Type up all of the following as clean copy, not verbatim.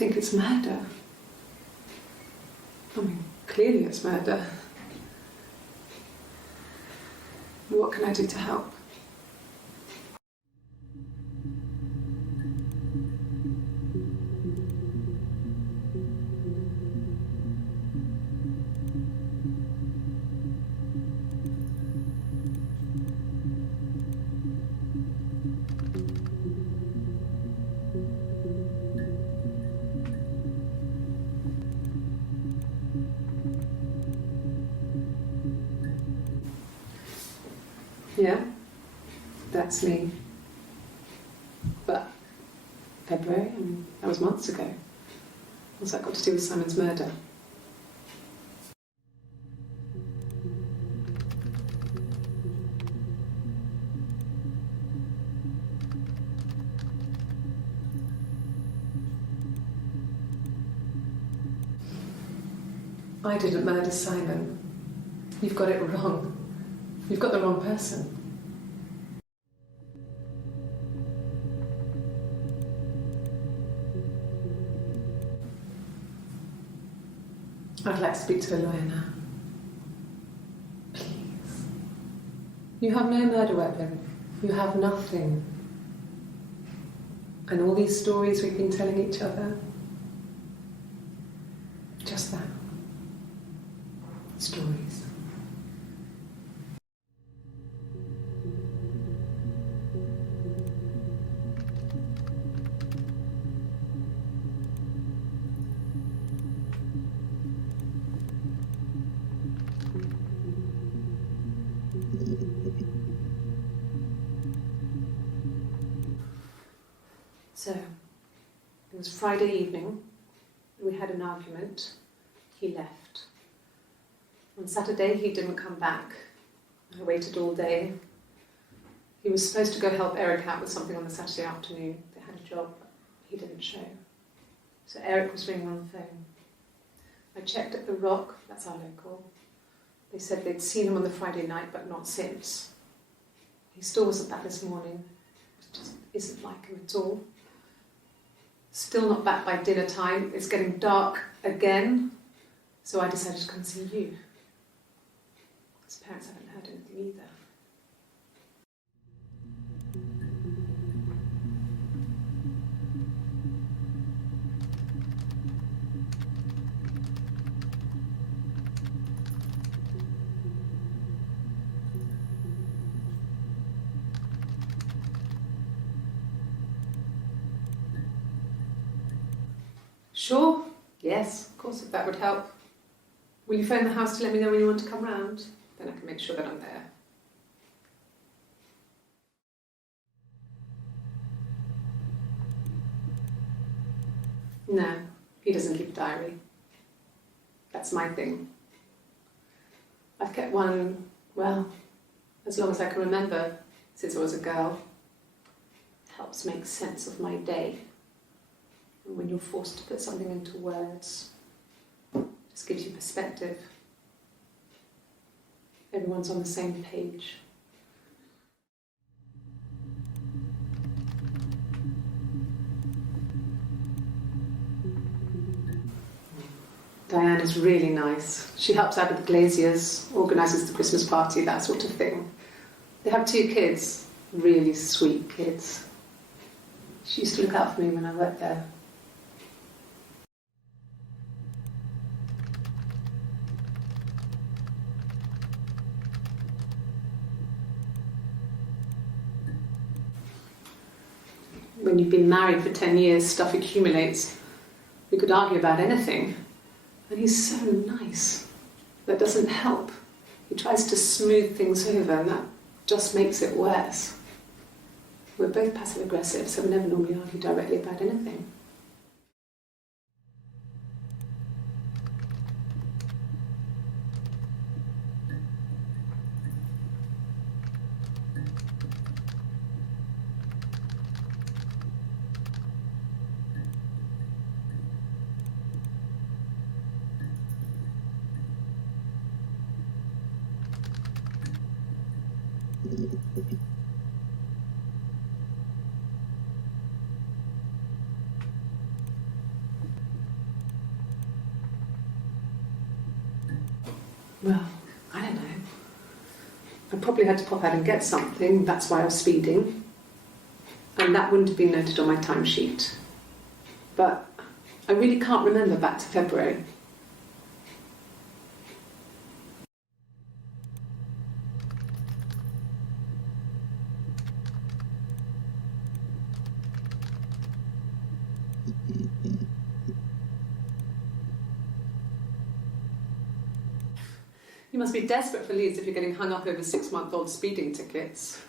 think it's murder. I mean, clearly it's murder. What can I do to help? Yeah, that's me. But February, I mean, that was months ago. What's that got to do with Simon's murder? I didn't murder Simon. You've got it wrong. You've got the wrong person. I'd like to speak to a lawyer now. Please. You have no murder weapon. You have nothing. And all these stories we've been telling each other, just that. Stories. So, it was Friday evening, we had an argument, he left. On Saturday he didn't come back, I waited all day. He was supposed to go help Eric out with something on the Saturday afternoon, they had a job, but he didn't show. So Eric was ringing on the phone. I checked at the Rock, that's our local. They said they'd seen him on the Friday night but not since. He still wasn't back this morning, it just isn't like him at all. Still not back by dinner time. It's getting dark again. So I decided to come see you. His parents haven't heard anything either. Sure, yes, of course, if that would help. Will you phone the house to let me know when you want to come round? Then I can make sure that I'm there. No, he doesn't keep a diary. That's my thing. I've kept one, well, as long as I can remember, since I was a girl. It helps make sense of my day. And when you're forced to put something into words, it just gives you perspective. Everyone's on the same page. Diane is really nice. She helps out with the glaziers, organises the Christmas party, that sort of thing. They have 2 kids, really sweet kids. She used to look out for me when I worked there. When you've been married for 10 years, stuff accumulates. We could argue about anything. And he's so nice. That doesn't help. He tries to smooth things over, and that just makes it worse. We're both passive-aggressive, so we never normally argue directly about anything. probably had to pop out and get something, that's why I was speeding. And that wouldn't have been noted on my timesheet. But I really can't remember back to February. You must be desperate for leads if you're getting hung up over 6-month-old speeding tickets.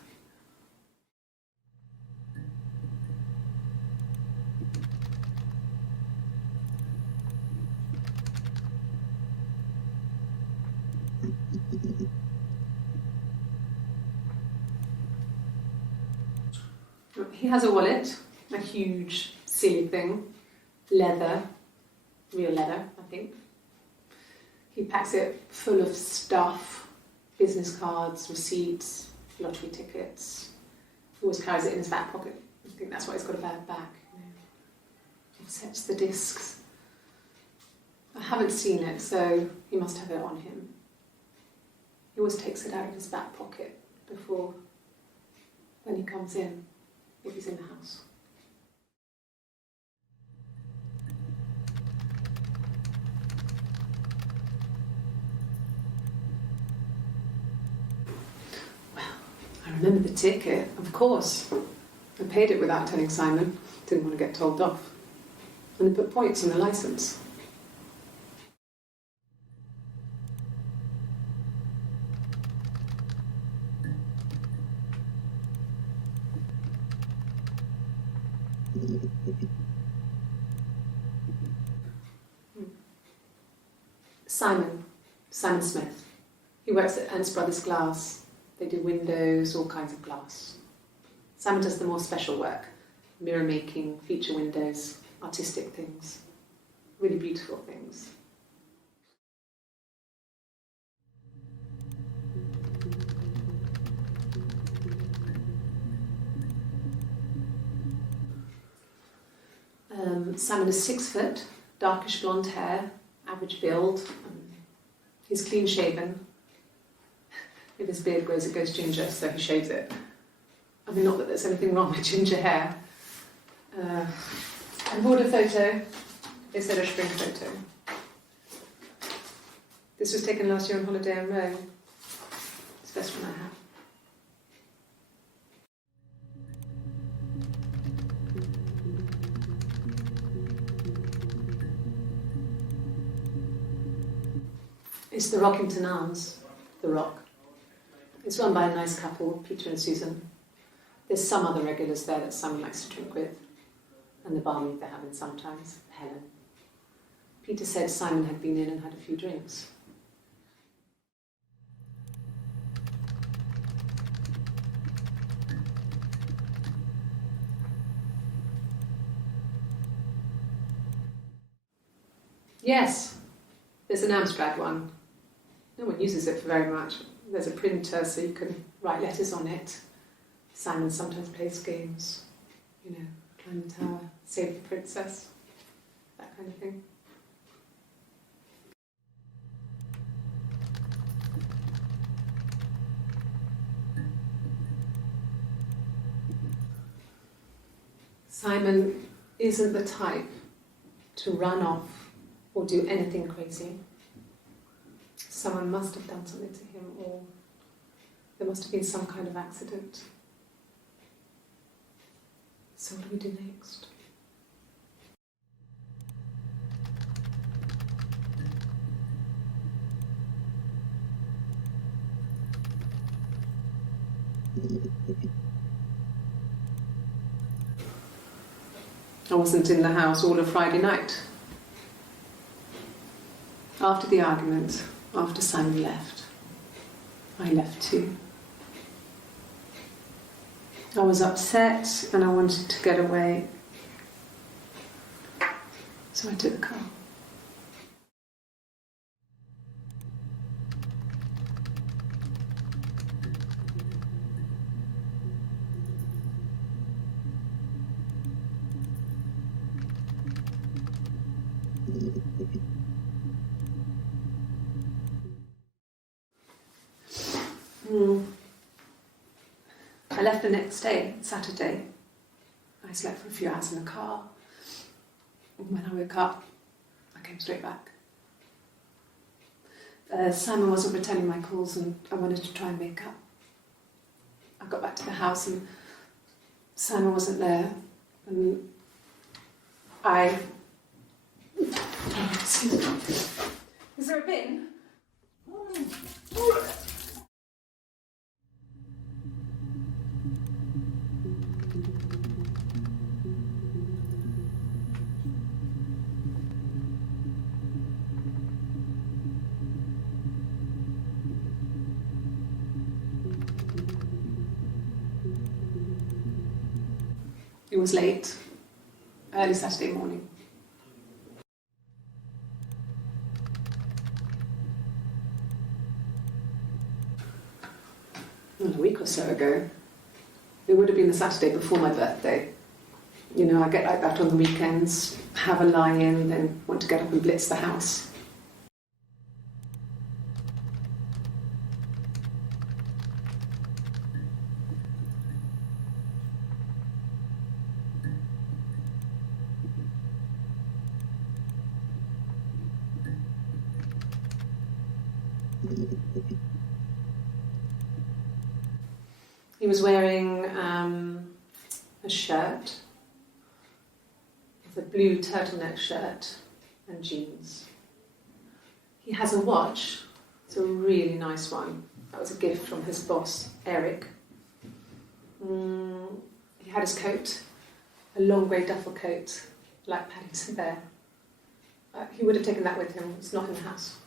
He has a wallet, a huge, silly thing, leather, real leather, I think. He packs it full of stuff, business cards, receipts, lottery tickets. He always carries it in his back pocket. I think that's why he's got a bad back. Offsets the discs. I haven't seen it, so he must have it on him. He always takes it out of his back pocket before, when he comes in, if he's in the house. I remember the ticket, of course. I paid it without telling Simon. Didn't want to get told off. And they put points on the licence. Simon Smith. He works at Ernst Brothers Glass. They do windows, all kinds of glass. Simon does the more special work, mirror making, feature windows, artistic things, really beautiful things. Simon is 6 foot, darkish blonde hair, average build. He's clean shaven. If his beard grows, it goes ginger, so he shaves it. I mean, not that there's anything wrong with ginger hair. I bought a photo. They said a spring photo. This was taken last year on holiday in Rome. It's the best one I have. It's the Rockington Arms, the Rock. It's run by a nice couple, Peter and Susan. There's some other regulars there that Simon likes to drink with, and the barmaid they have in sometimes, Helen. Peter said Simon had been in and had a few drinks. Yes, there's an Amstrad one. No one uses it for very much. There's a printer so you can write letters on it. Simon sometimes plays games, you know, climb the tower, save the princess, that kind of thing. Simon isn't the type to run off or do anything crazy. Someone must have done something to him, or there must have been some kind of accident. So what do we do next? I wasn't in the house all of Friday night. After the argument, after Simon left, I left too. I was upset and I wanted to get away. So I took the car. left the next day, Saturday. I slept for a few hours in the car. And when I woke up, I came straight back. Simon wasn't returning my calls and I wanted to try and make up. I got back to the house and Simon wasn't there. And I... Excuse me. Is there a bin? It was late, early Saturday morning. Well, a week or so ago. It would have been the Saturday before my birthday. You know, I get like that on the weekends, have a lie-in, then want to get up and blitz the house. He was wearing a shirt, with a blue turtleneck shirt and jeans. He has a watch, it's a really nice one. That was a gift from his boss, Eric. He had his coat, a long grey duffel coat, like Paddington Bear. He would have taken that with him, it's not in the house.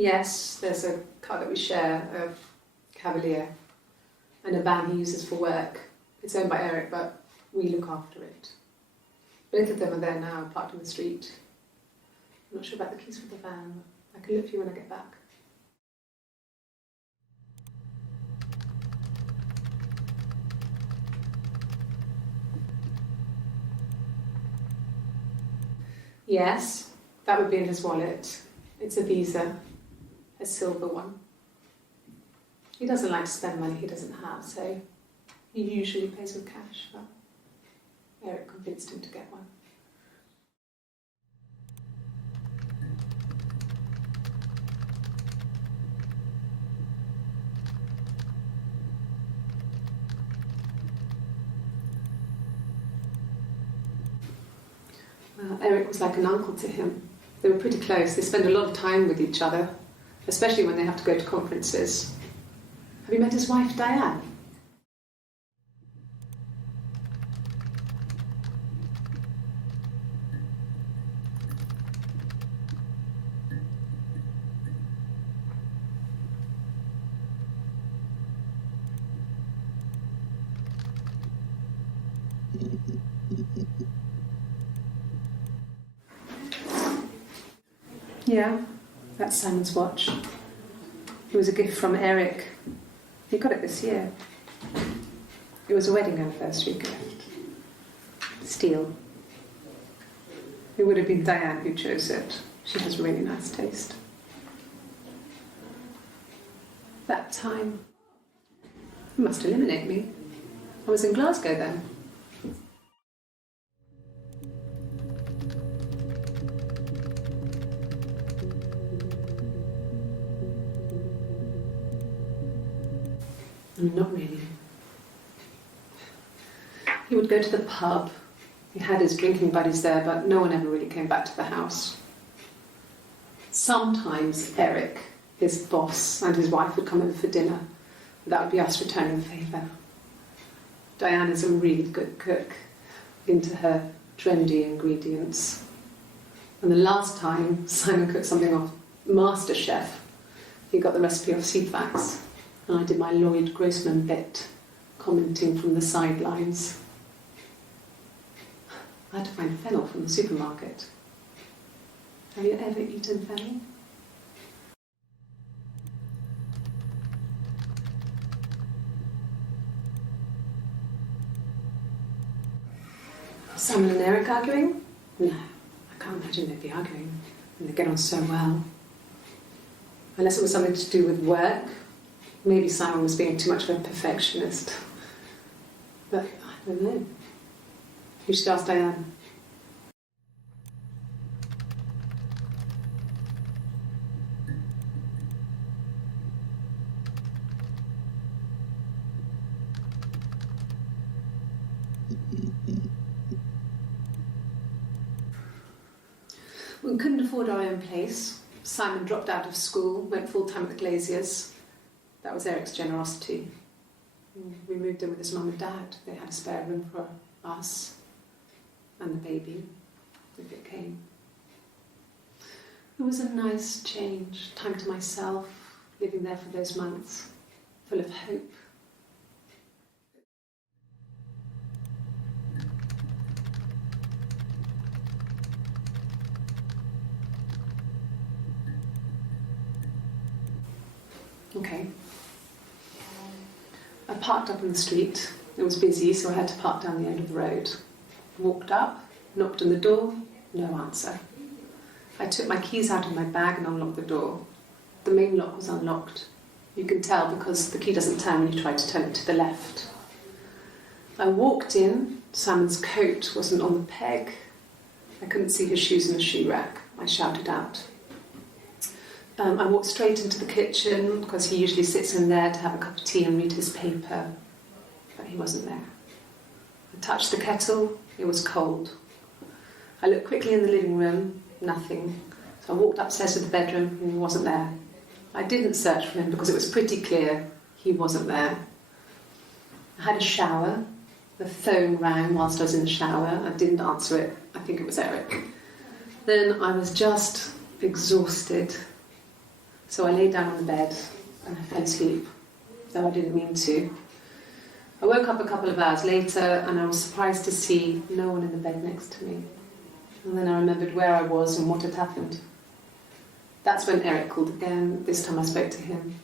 Yes, there's a car that we share, a Cavalier, and a van he uses for work. It's owned by Eric, but we look after it. Both of them are there now, parked on the street. I'm not sure about the keys for the van. I can look for you when I get back. Yes, that would be in his wallet. It's a Visa. A silver one. He doesn't like to spend money he doesn't have, so he usually pays with cash, but Eric convinced him to get one. Well, Eric was like an uncle to him. They were pretty close. They spend a lot of time with each other, especially when they have to go to conferences. Have you met his wife, Diane? Yeah, that's Simon's watch. It was a gift from Eric. He got it this year. It was a wedding anniversary gift. Steel. It would have been Diane who chose it. She has really nice taste. That time, you must eliminate me. I was in Glasgow then. Not really. He would go to the pub. He had his drinking buddies there, but no one ever really came back to the house. Sometimes Eric, his boss, and his wife would come over for dinner. That would be us returning the favour. Diane is a really good cook, into her trendy ingredients. And the last time Simon cooked something off MasterChef, he got the recipe off Ceefax. And I did my Lloyd Grossman bit, commenting from the sidelines. I had to find fennel from the supermarket. Have you ever eaten fennel? Simon and Eric arguing? No, I can't imagine they'd be arguing. And they get on so well. Unless it was something to do with work. Maybe Simon was being too much of a perfectionist. But I don't know. You should ask Diane. We couldn't afford our own place. Simon dropped out of school, went full-time at the Glaziers. That was Eric's generosity. We moved in with his mum and dad. They had a spare room for us and the baby, if it came. It was a nice change, time to myself, living there for those months, full of hope. Okay. I parked up on the street. It was busy, so I had to park down the end of the road. Walked up, knocked on the door, no answer. I took my keys out of my bag and unlocked the door. The main lock was unlocked. You can tell because the key doesn't turn when you try to turn it to the left. I walked in. Simon's coat wasn't on the peg. I couldn't see his shoes in the shoe rack. I shouted out. I walked straight into the kitchen because he usually sits in there to have a cup of tea and read his paper, but he wasn't there. I touched the kettle, it was cold. I looked quickly in the living room, nothing. So I walked upstairs to the bedroom and he wasn't there. I didn't search for him because it was pretty clear he wasn't there. I had a shower, the phone rang whilst I was in the shower. I didn't answer it, I think it was Eric. Then I was just exhausted. So I lay down on the bed and I fell asleep, though I didn't mean to. I woke up a couple of hours later and I was surprised to see no one in the bed next to me. And then I remembered where I was and what had happened. That's when Eric called again. This time I spoke to him.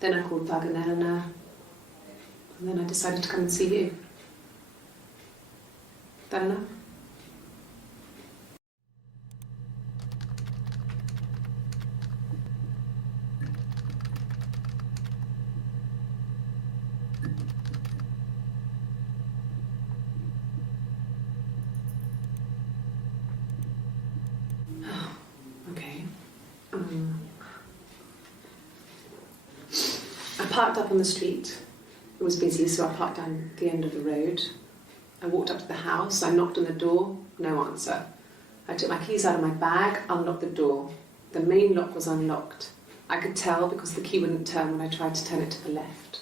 Then I called Doug and Eleanor. And then I decided to come and see you. That enough? I parked up on the street. It was busy, so I parked down the end of the road. I walked up to the house. I knocked on the door. No answer. I took my keys out of my bag, unlocked the door. The main lock was unlocked. I could tell because the key wouldn't turn when I tried to turn it to the left.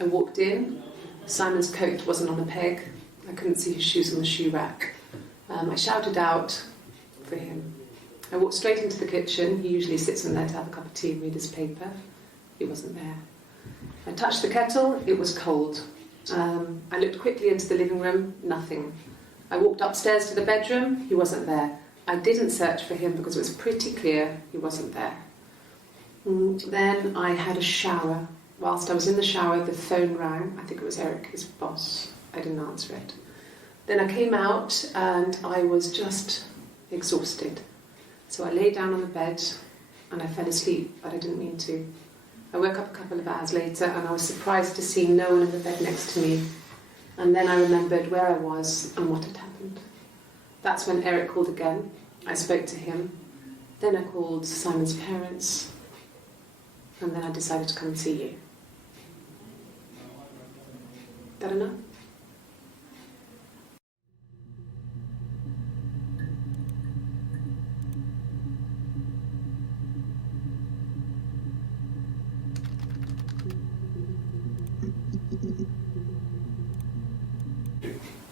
I walked in. Simon's coat wasn't on the peg. I couldn't see his shoes on the shoe rack. I shouted out for him. I walked straight into the kitchen. He usually sits in there to have a cup of tea and read his paper. He wasn't there. I touched the kettle. It was cold. I looked quickly into the living room. Nothing. I walked upstairs to the bedroom. He wasn't there. I didn't search for him because it was pretty clear he wasn't there. Then I had a shower. Whilst I was in the shower, the phone rang. I think it was Eric, his boss. I didn't answer it. Then I came out and I was just exhausted. So I lay down on the bed and I fell asleep, but I didn't mean to. I woke up a couple of hours later and I was surprised to see no one in the bed next to me. And then I remembered where I was and what had happened. That's when Eric called again. I spoke to him. Then I called Simon's parents. And then I decided to come and see you. That enough?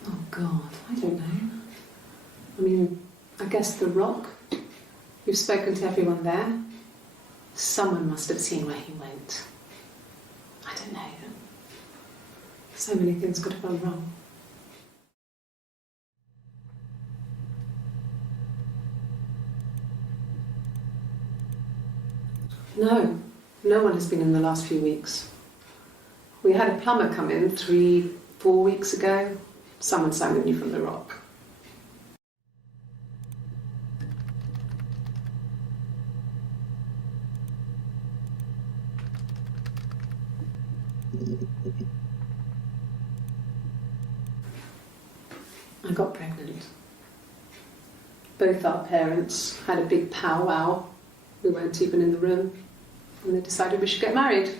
Oh God, I don't know. I mean, I guess the Rock. You've spoken to everyone there. Someone must have seen where he went. I don't know. So many things could have gone wrong. No one has been in the last few weeks. We had a plumber come in 3-4 weeks ago. Someone sang with you from the Rock. I got pregnant. Both our parents had a big powwow. We weren't even in the room. And they decided we should get married.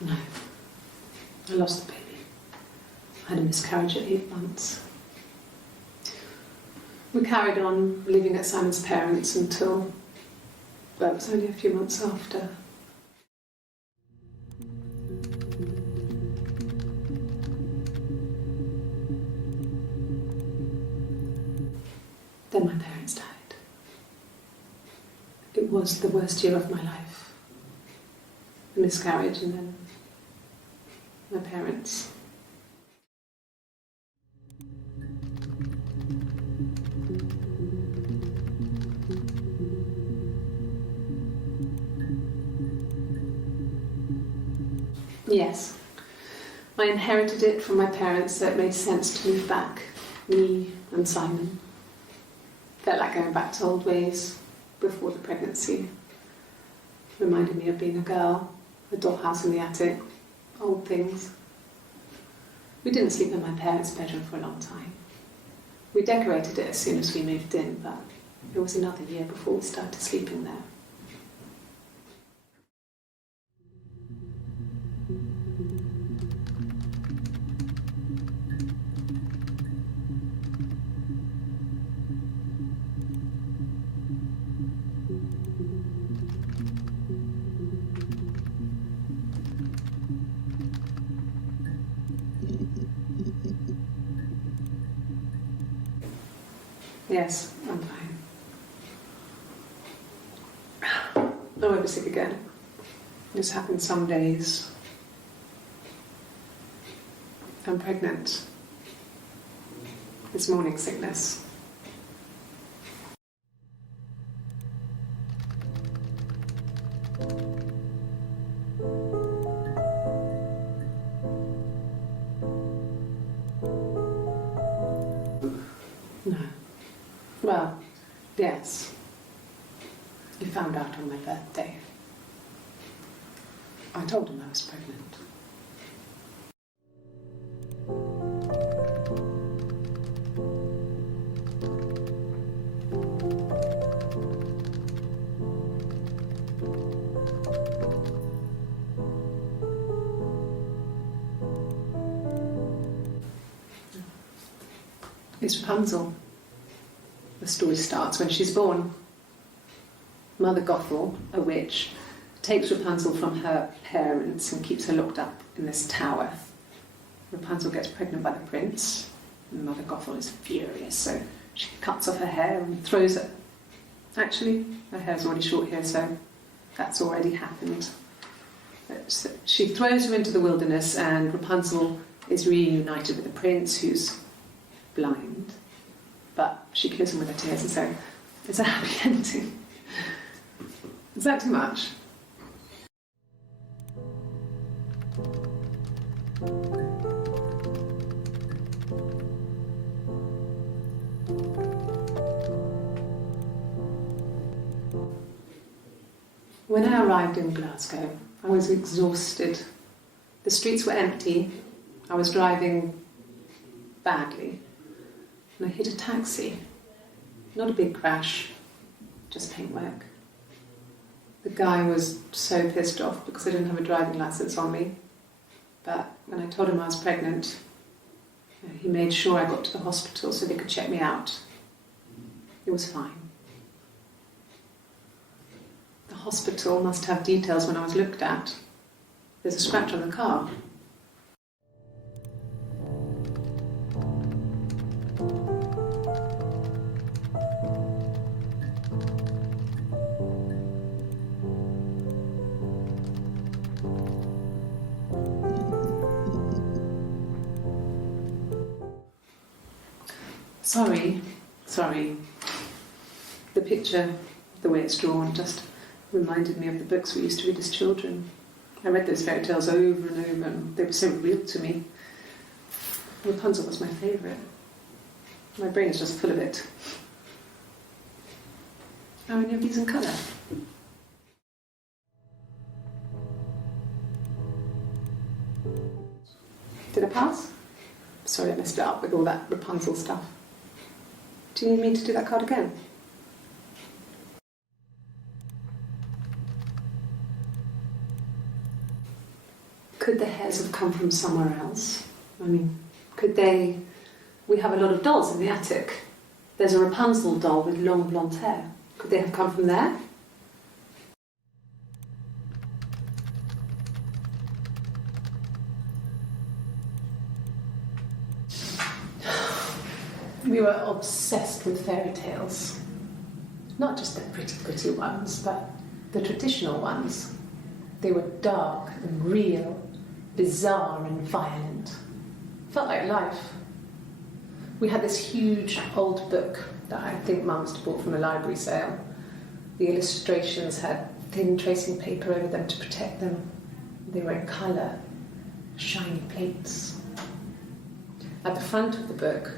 No. I lost the baby. I had a miscarriage at 8 months. We carried on living at Simon's parents until, well, it was only a few months after. Then my parents died. It was the worst year of my life. A miscarriage and then my parents. Yes, I inherited it from my parents, so it made sense to move back, me and Simon. Felt like going back to old ways before the pregnancy. Reminded me of being a girl, a dollhouse in the attic, old things. We didn't sleep in my parents' bedroom for a long time. We decorated it as soon as we moved in, but it was another year before we started sleeping there. Yes, I'm fine. I won't be sick again. This happens some days. I'm pregnant. It's morning sickness. No. Well, yes. He found out on my birthday. I told him I was pregnant. It's Rapunzel. The story starts when she's born. Mother Gothel, a witch, takes Rapunzel from her parents and keeps her locked up in this tower. Rapunzel gets pregnant by the prince, and Mother Gothel is furious, so she cuts off her hair and throws it. Actually, her hair's already short here, so that's already happened. So she throws her into the wilderness, and Rapunzel is reunited with the prince, who's blind. But she kills him with her tears, and so it's a happy ending. Is that too much? When I arrived in Glasgow, I was exhausted. The streets were empty. I was driving badly. And I hit a taxi. Not a big crash, just paintwork. The guy was so pissed off because I didn't have a driving licence on me. But when I told him I was pregnant, he made sure I got to the hospital so they could check me out. It was fine. The hospital must have details when I was looked at. There's a scratch on the car. Sorry. The picture, the way it's drawn, just reminded me of the books we used to read as children. I read those fairy tales over and over, and they were so real to me. Rapunzel was my favourite. My brain is just full of it. Are any of these in colour? Did I pass? Sorry, I messed it up with all that Rapunzel stuff. Do you need me to do that card again? Could the hairs have come from somewhere else? I mean, could they... We have a lot of dolls in the attic. There's a Rapunzel doll with long blonde hair. Could they have come from there? We were obsessed with fairy tales. Not just the pretty ones, but the traditional ones. They were dark and real, bizarre and violent. Felt like life. We had this huge old book that I think Mum must have bought from a library sale. The illustrations had thin tracing paper over them to protect them. They were in colour, shiny plates. At the front of the book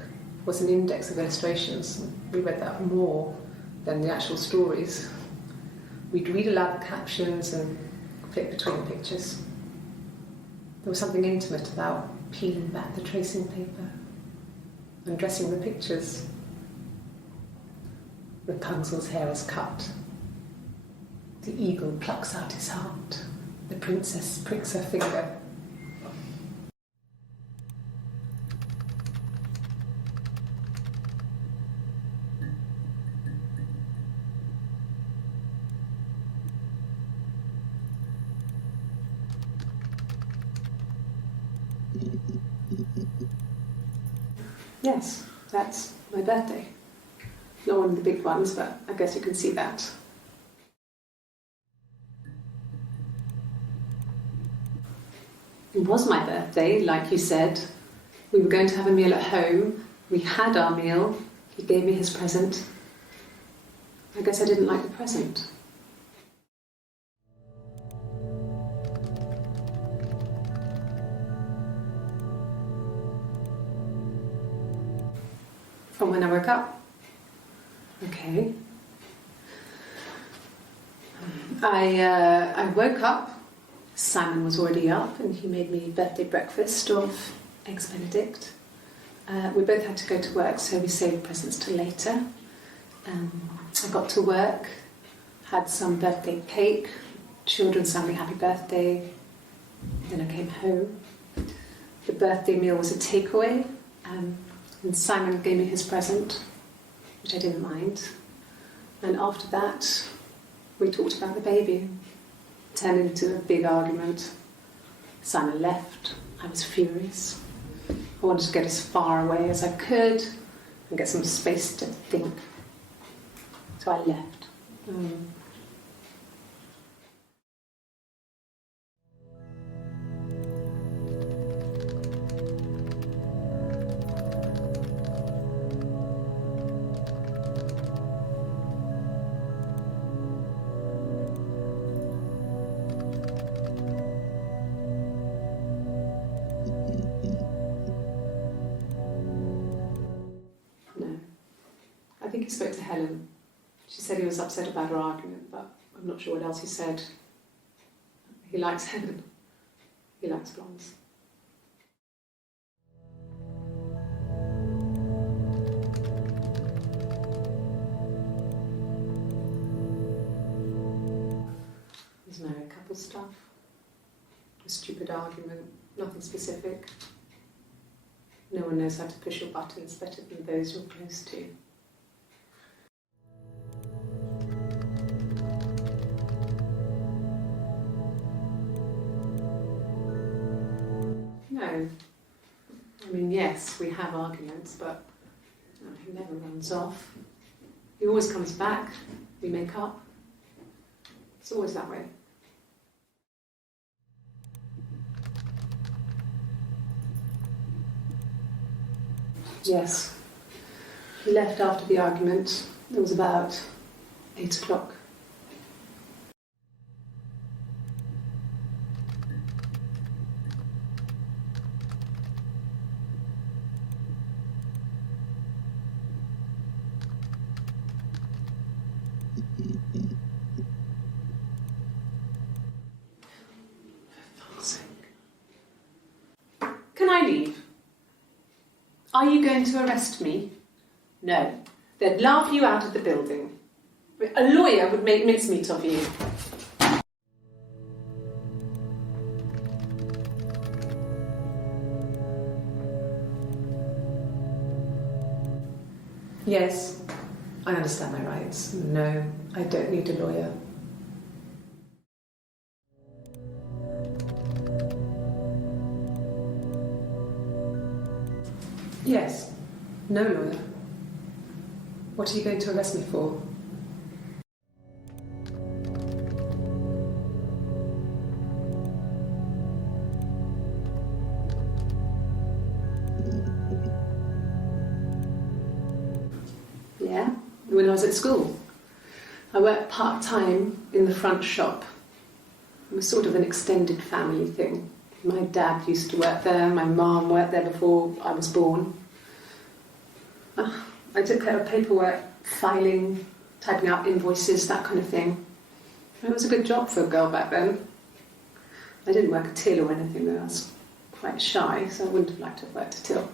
was an index of illustrations. We read that more than the actual stories. We'd read aloud the captions and flip between pictures. There was something intimate about peeling back the tracing paper, undressing the pictures. Rapunzel's hair is cut. The eagle plucks out his heart. The princess pricks her finger. Yes, that's my birthday. Not one of the big ones, but I guess you can see that. It was my birthday, like you said. We were going to have a meal at home. We had our meal. He gave me his present. I guess I didn't like the present. From when I woke up. Okay. I woke up. Simon was already up and he made me birthday breakfast of eggs Benedict. We both had to go to work, so we saved presents till later. I got to work, had some birthday cake, children sang me happy birthday. Then I came home. The birthday meal was a takeaway. And Simon gave me his present, which I didn't mind. And after that, we talked about the baby. It turned into a big argument. Simon left. I was furious. I wanted to get as far away as I could and get some space to think. So I left. I think he spoke to Helen. She said he was upset about her argument, but I'm not sure what else he said. He likes Helen. He likes blondes. There's married couple stuff. A stupid argument, nothing specific. No one knows how to push your buttons better than those you're close to. No. I mean, yes, we have arguments, but he never runs off. He always comes back. We make up. It's always that way. Yes. He left after the argument. It was about 8 o'clock. Are you going to arrest me? No. They'd laugh you out of the building. A lawyer would make mincemeat of you. Yes, I understand my rights. No, I don't need a lawyer. Yes, no lawyer. What are you going to arrest me for? Yeah, when I was at school. I worked part-time in the front shop. It was sort of an extended family thing. My dad used to work there, my mum worked there before I was born. I took care of paperwork, filing, typing out invoices, that kind of thing. It was a good job for a girl back then. I didn't work a till or anything though. I was quite shy, so I wouldn't have liked to have worked a till.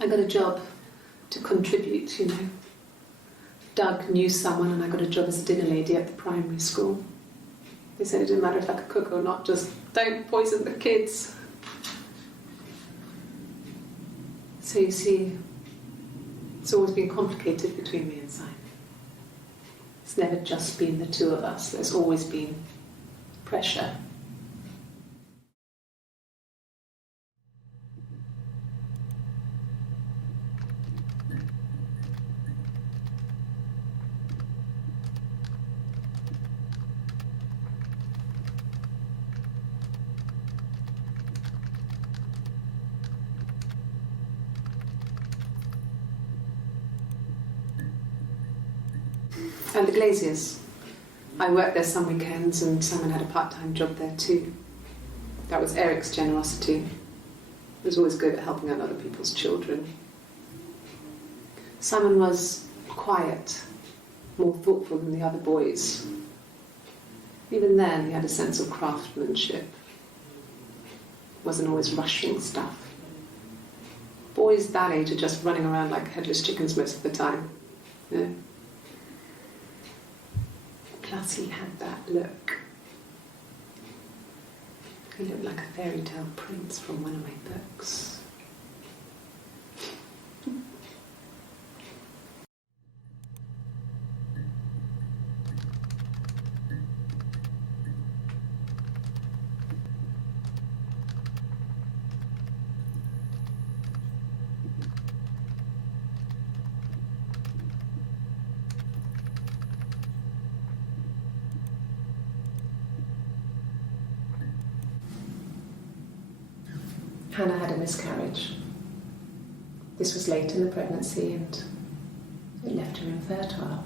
I got a job to contribute, you know. Doug knew someone and I got a job as a dinner lady at the primary school. They said it didn't matter if I could cook or not, just don't poison the kids. So you see, it's always been complicated between me and Simon. It's never just been the two of us, there's always been pressure. And the Glaziers. I worked there some weekends and Simon had a part-time job there too. That was Eric's generosity. He was always good at helping out other people's children. Simon was quiet, more thoughtful than the other boys. Even then he had a sense of craftsmanship. Wasn't always rushing stuff. Boys that age are just running around like headless chickens most of the time. You know? Plus he had that look. He looked like a fairy tale prince from one of my books. Hannah had a miscarriage. This was late in the pregnancy and it left her infertile.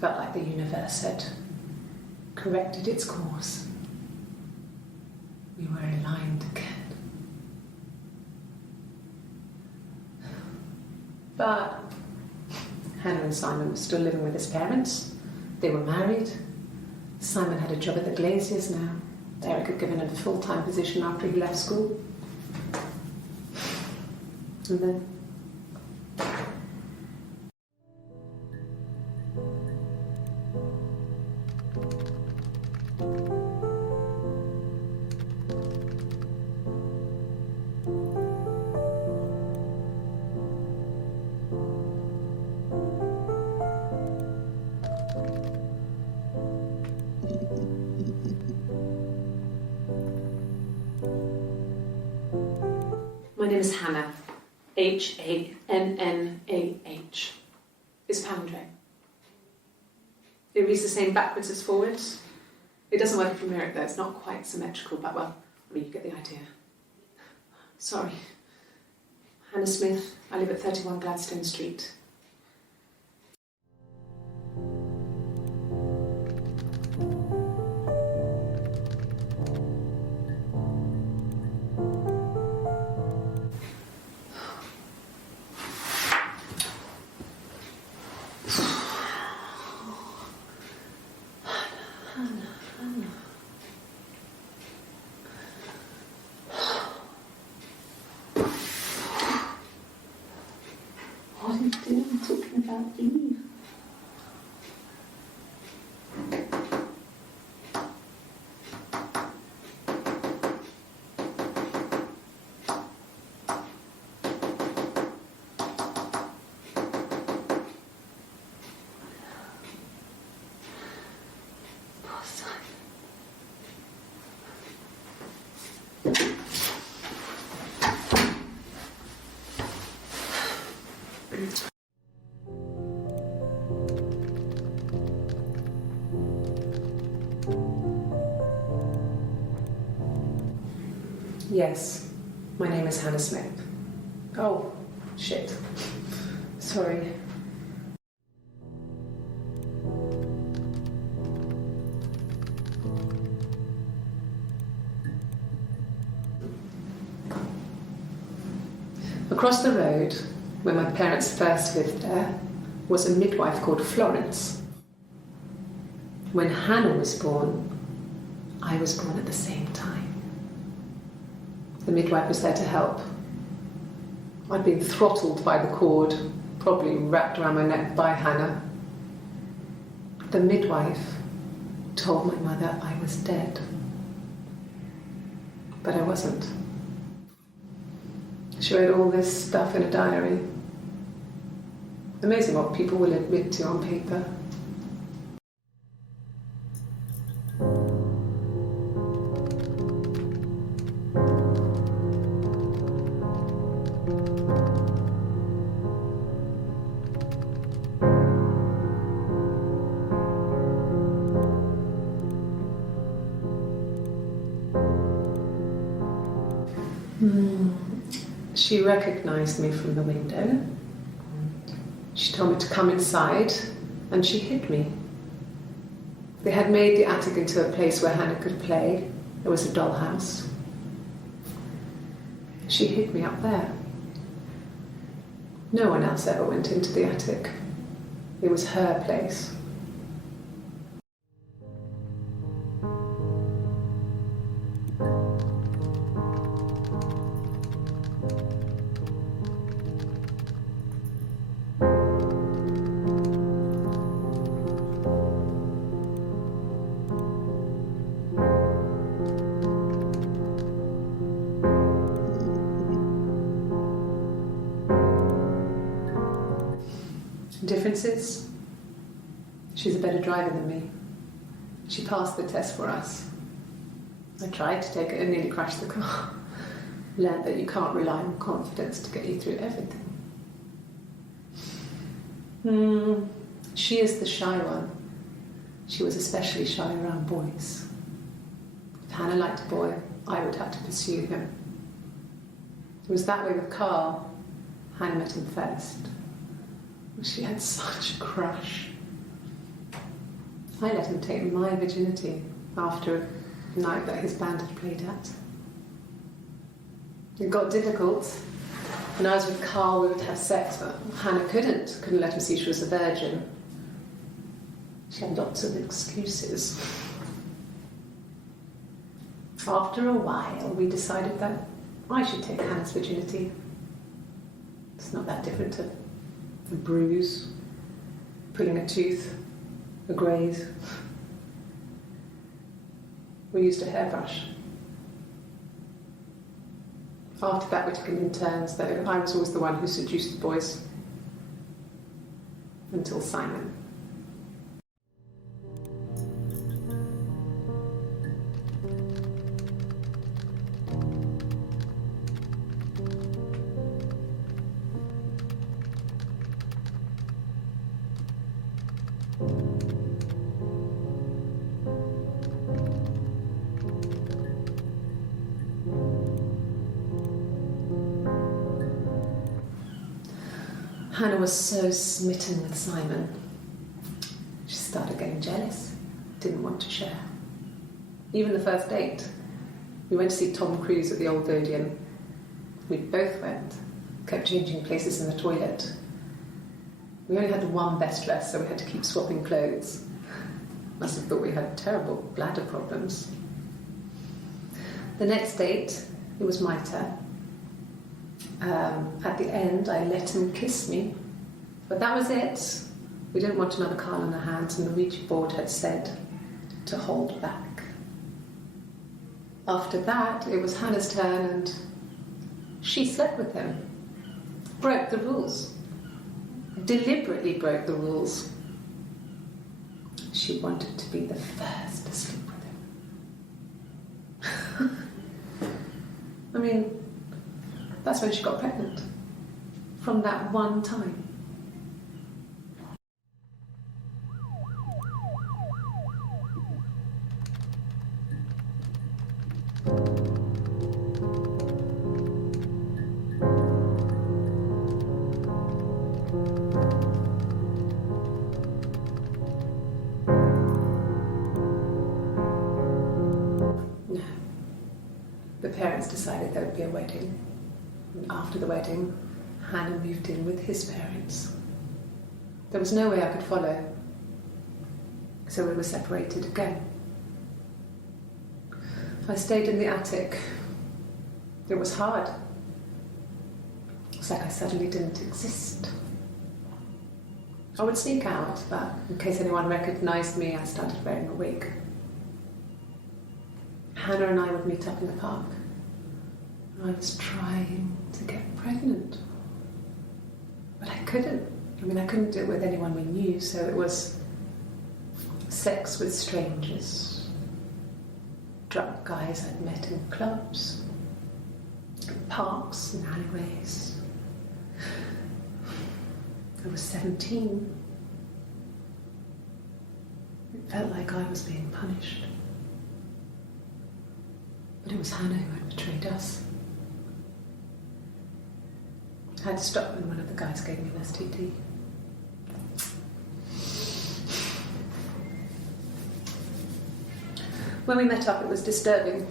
Felt like the universe had corrected its course. We were aligned again. But Hannah and Simon were still living with his parents. They were married. Simon had a job at the Glaziers now. Eric had given him a full-time position after he left school. And then... My name is Hannah. H-A-N-N-A-H. It's palindrome. It reads the same backwards as forwards. It doesn't work from Eric though, it's not quite symmetrical, but well, I mean, you get the idea. Sorry. Hannah Smith, I live at 31 Gladstone Street. What are you doing talking about Eve? Poor son. Yes, my name is Hannah Smith. Oh, shit. Sorry. Across the road, where my parents first lived there, was a midwife called Florence. When Hannah was born, I was born at the same time. The midwife was there to help. I'd been throttled by the cord, probably wrapped around my neck by Hannah. The midwife told my mother I was dead. But I wasn't. She wrote all this stuff in a diary. Amazing what people will admit to on paper. She recognised me from the window. She told me to come inside, and she hid me. They had made the attic into a place where Hannah could play. There was a dollhouse. She hid me up there. No one else ever went into the attic. It was her place. Differences? She's a better driver than me. She passed the test for us. I tried to take it and nearly crashed the car. Learned that you can't rely on confidence to get you through everything. She is the shy one. She was especially shy around boys. If Hannah liked a boy, I would have to pursue him. It was that way with Carl. Hannah met him first. She had such a crush. I let him take my virginity after a night that his band had played at. It got difficult. When I was with Carl, we would have sex, but Hannah couldn't let him see she was a virgin. She had lots of excuses. After a while, we decided that I should take Hannah's virginity. It's not that different to a bruise, pulling a tooth, a graze. We used a hairbrush. After that, we took it in turns, though. I was always the one who seduced the boys. Until Simon. Hannah was so smitten with Simon. She started getting jealous, didn't want to share. Even the first date, we went to see Tom Cruise at the Old Odeon. We both went, kept changing places in the toilet. We only had the one best dress, so we had to keep swapping clothes. Must have thought we had terrible bladder problems. The next date, it was my turn. At the end, I let him kiss me But that was it. We didn't want another Carl on our hands, and the Ouija board had said to hold back. After that, it was Hannah's turn, and she slept with him. Broke the rules. Deliberately broke the rules. She wanted to be the first to sleep with him. I mean, that's when she got pregnant. From that one time. The parents decided there would be a wedding, and after the wedding, Hannah moved in with his parents. There was no way I could follow, so we were separated again. I stayed in the attic. It was hard. It's like I suddenly didn't exist. I would sneak out, but in case anyone recognised me, I started wearing a wig. Hannah and I would meet up in the park. I was trying to get pregnant, but I couldn't. I mean, I couldn't do it with anyone we knew, so it was sex with strangers, drunk guys I'd met in clubs, parks and alleyways. I was 17. It felt like I was being punished. But it was Hannah who had betrayed us. I had to stop when one of the guys gave me an STD. When we met up, it was disturbing.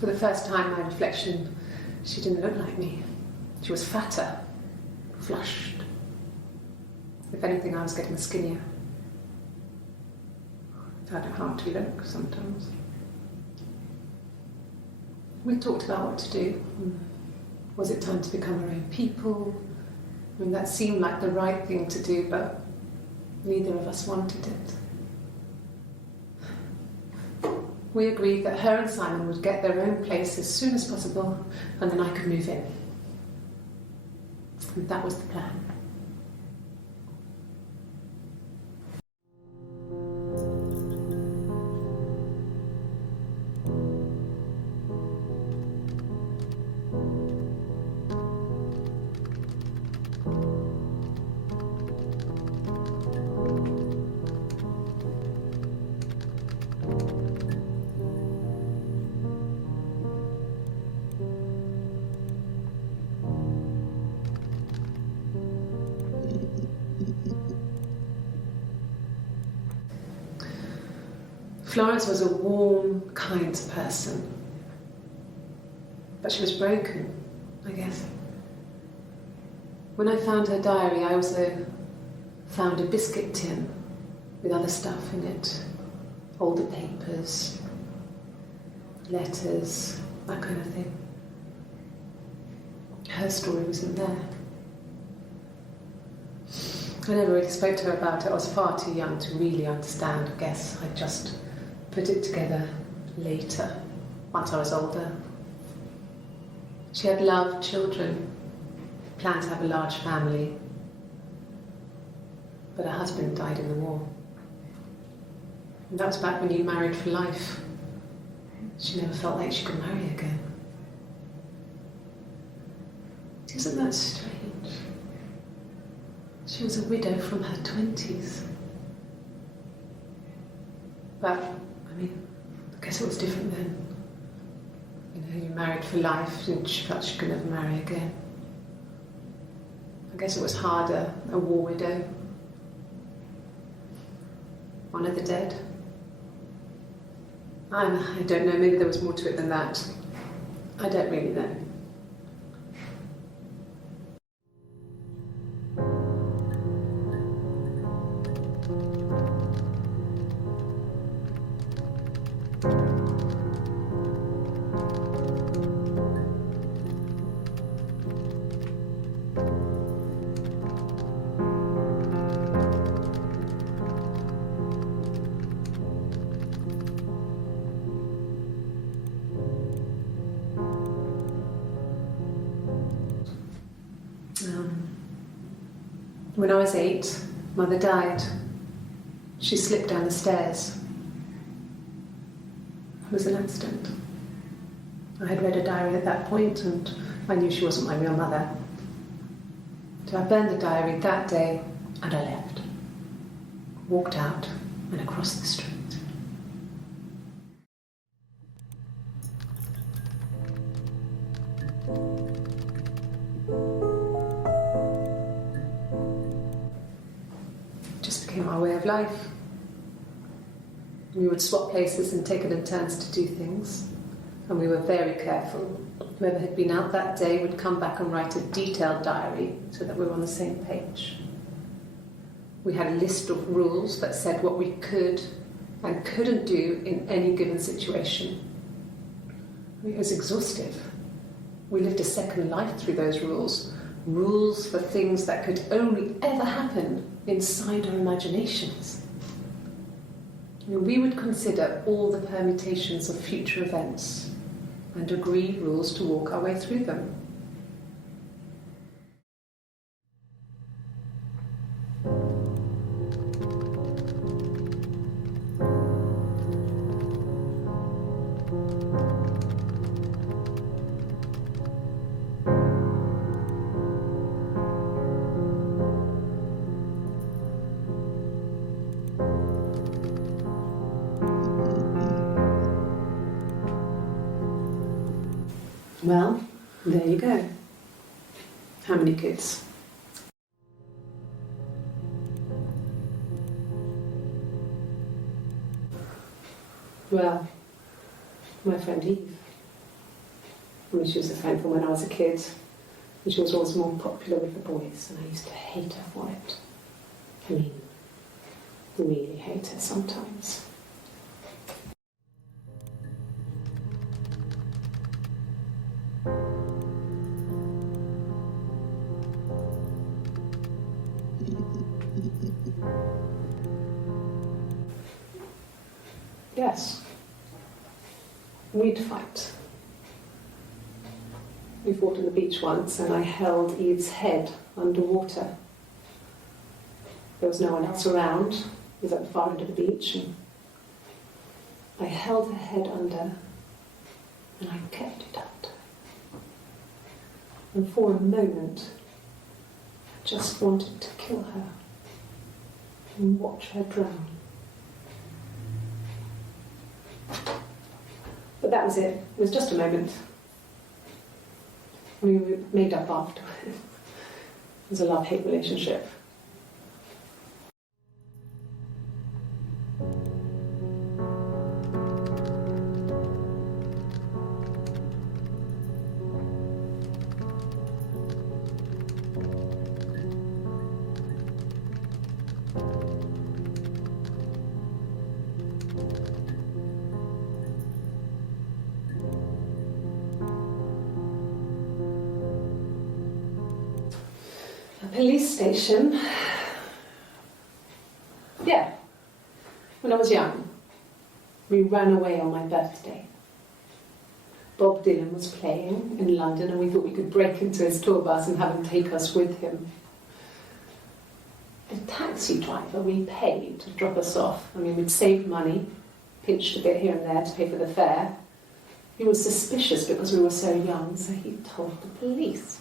For the first time, my reflection, she didn't look like me. She was fatter, flushed. If anything, I was getting skinnier. I found it hard to look sometimes. We talked about what to do. Was it time to become our own people? I mean, that seemed like the right thing to do, but neither of us wanted it. We agreed that her and Simon would get their own place as soon as possible, and then I could move in. And that was the plan. Florence was a warm, kind person, but she was broken, I guess. When I found her diary, I also found a biscuit tin with other stuff in it, older papers, letters, that kind of thing. Her story wasn't there. I never really spoke to her about it. I was far too young to really understand, I guess. I just put it together later, once I was older. She had loved children, planned to have a large family, but her husband died in the war. And that was back when you married for life. She never felt like she could marry again. Isn't that strange? She was a widow from her 20s. But, I mean, I guess it was different then. You know, you married for life and she felt she could never marry again. I guess it was harder, a war widow. One of the dead. I don't know, maybe there was more to it than that. I don't really know. When I was 8, Mother died. She slipped down the stairs. It was an accident. I had read a diary at that point and I knew she wasn't my real mother. So I burned the diary that day and I left. Walked out and across the street. It just became our way of life. We would swap places and take it in turns to do things. And we were very careful. Whoever had been out that day would come back and write a detailed diary so that we were on the same page. We had a list of rules that said what we could and couldn't do in any given situation. It was exhaustive. We lived a second life through those rules. Rules for things that could only ever happen inside our imaginations. We would consider all the permutations of future events and agree rules to walk our way through them. Well, there you go. How many kids? Well, my friend Eve. I mean, she was a friend from when I was a kid, and she was always more popular with the boys, and I used to hate her for it. I mean, really hate her sometimes. Yes, we'd fight. We fought on the beach once and I held Eve's head underwater. There was no one else around. It was at the far end of the beach and I held her head under and I kept it under. And for a moment, I just wanted to kill her and watch her drown. But that was it. It was just a moment. We made up after. It was a love-hate relationship. Police station. Yeah, when I was young, we ran away on my birthday. Bob Dylan was playing in London and we thought we could break into his tour bus and have him take us with him. The taxi driver we paid to drop us off, I mean, we'd saved money, pinched a bit here and there to pay for the fare. He was suspicious because we were so young, so he told the police.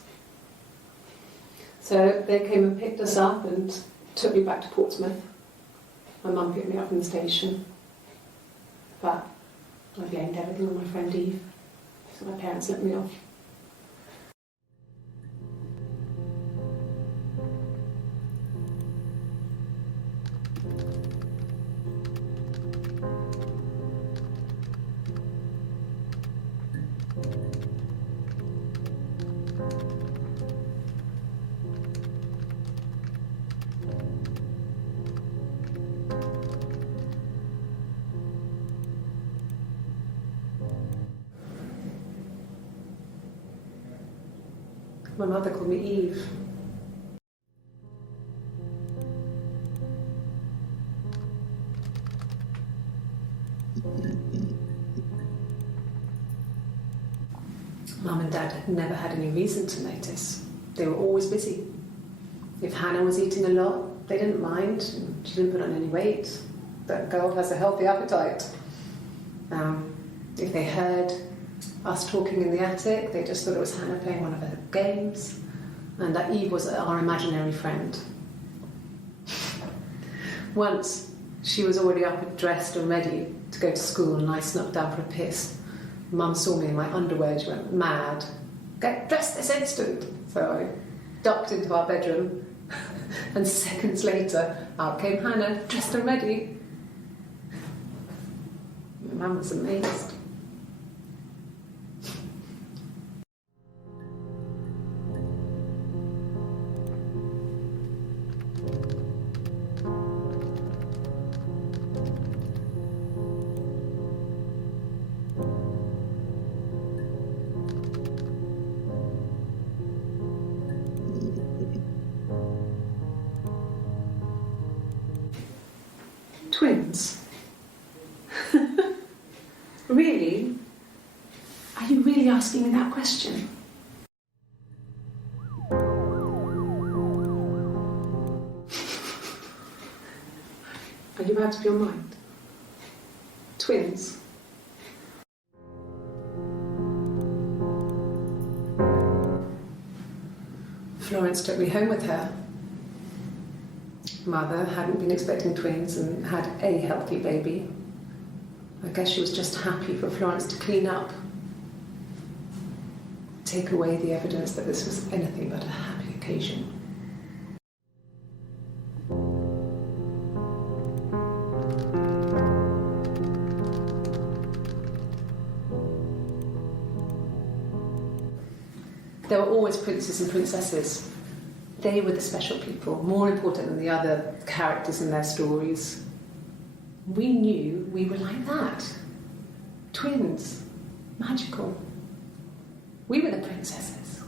So they came and picked us up and took me back to Portsmouth. My mum picked me up from the station. But I blamed everything on my friend Eve. So my parents let me off. My mother called me Eve. Mum and Dad had never had any reason to notice. They were always busy. If Hannah was eating a lot, they didn't mind. She didn't put on any weight. That girl has a healthy appetite. If they heard us talking in the attic, they just thought it was Hannah playing one of her games, and that Eve was our imaginary friend. Once, she was already up and dressed and ready to go to school, and I snuck down for a piss. Mum saw me in my underwear. She went mad. "Get dressed this instant!" So I ducked into our bedroom, and seconds later, out came Hannah, dressed and ready. My mum was amazed. Twins? Really? Are you really asking me that question? Are you out of your mind? Twins? Florence took me home with her. Mother hadn't been expecting twins and had a healthy baby. I guess she was just happy for Florence to clean up, take away the evidence that this was anything but a happy occasion. There were always princes and princesses. They were the special people, more important than the other characters in their stories. We knew we were like that. Twins. Magical. We were the princesses.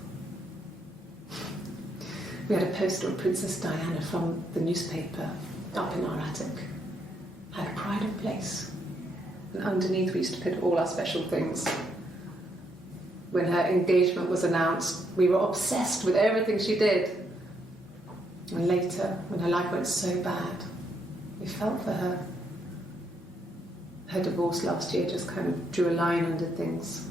We had a poster of Princess Diana from the newspaper up in our attic. Had a pride of place. And underneath we used to put all our special things. When her engagement was announced, we were obsessed with everything she did. And later, when her life went so bad, we felt for her. Her divorce last year just kind of drew a line under things.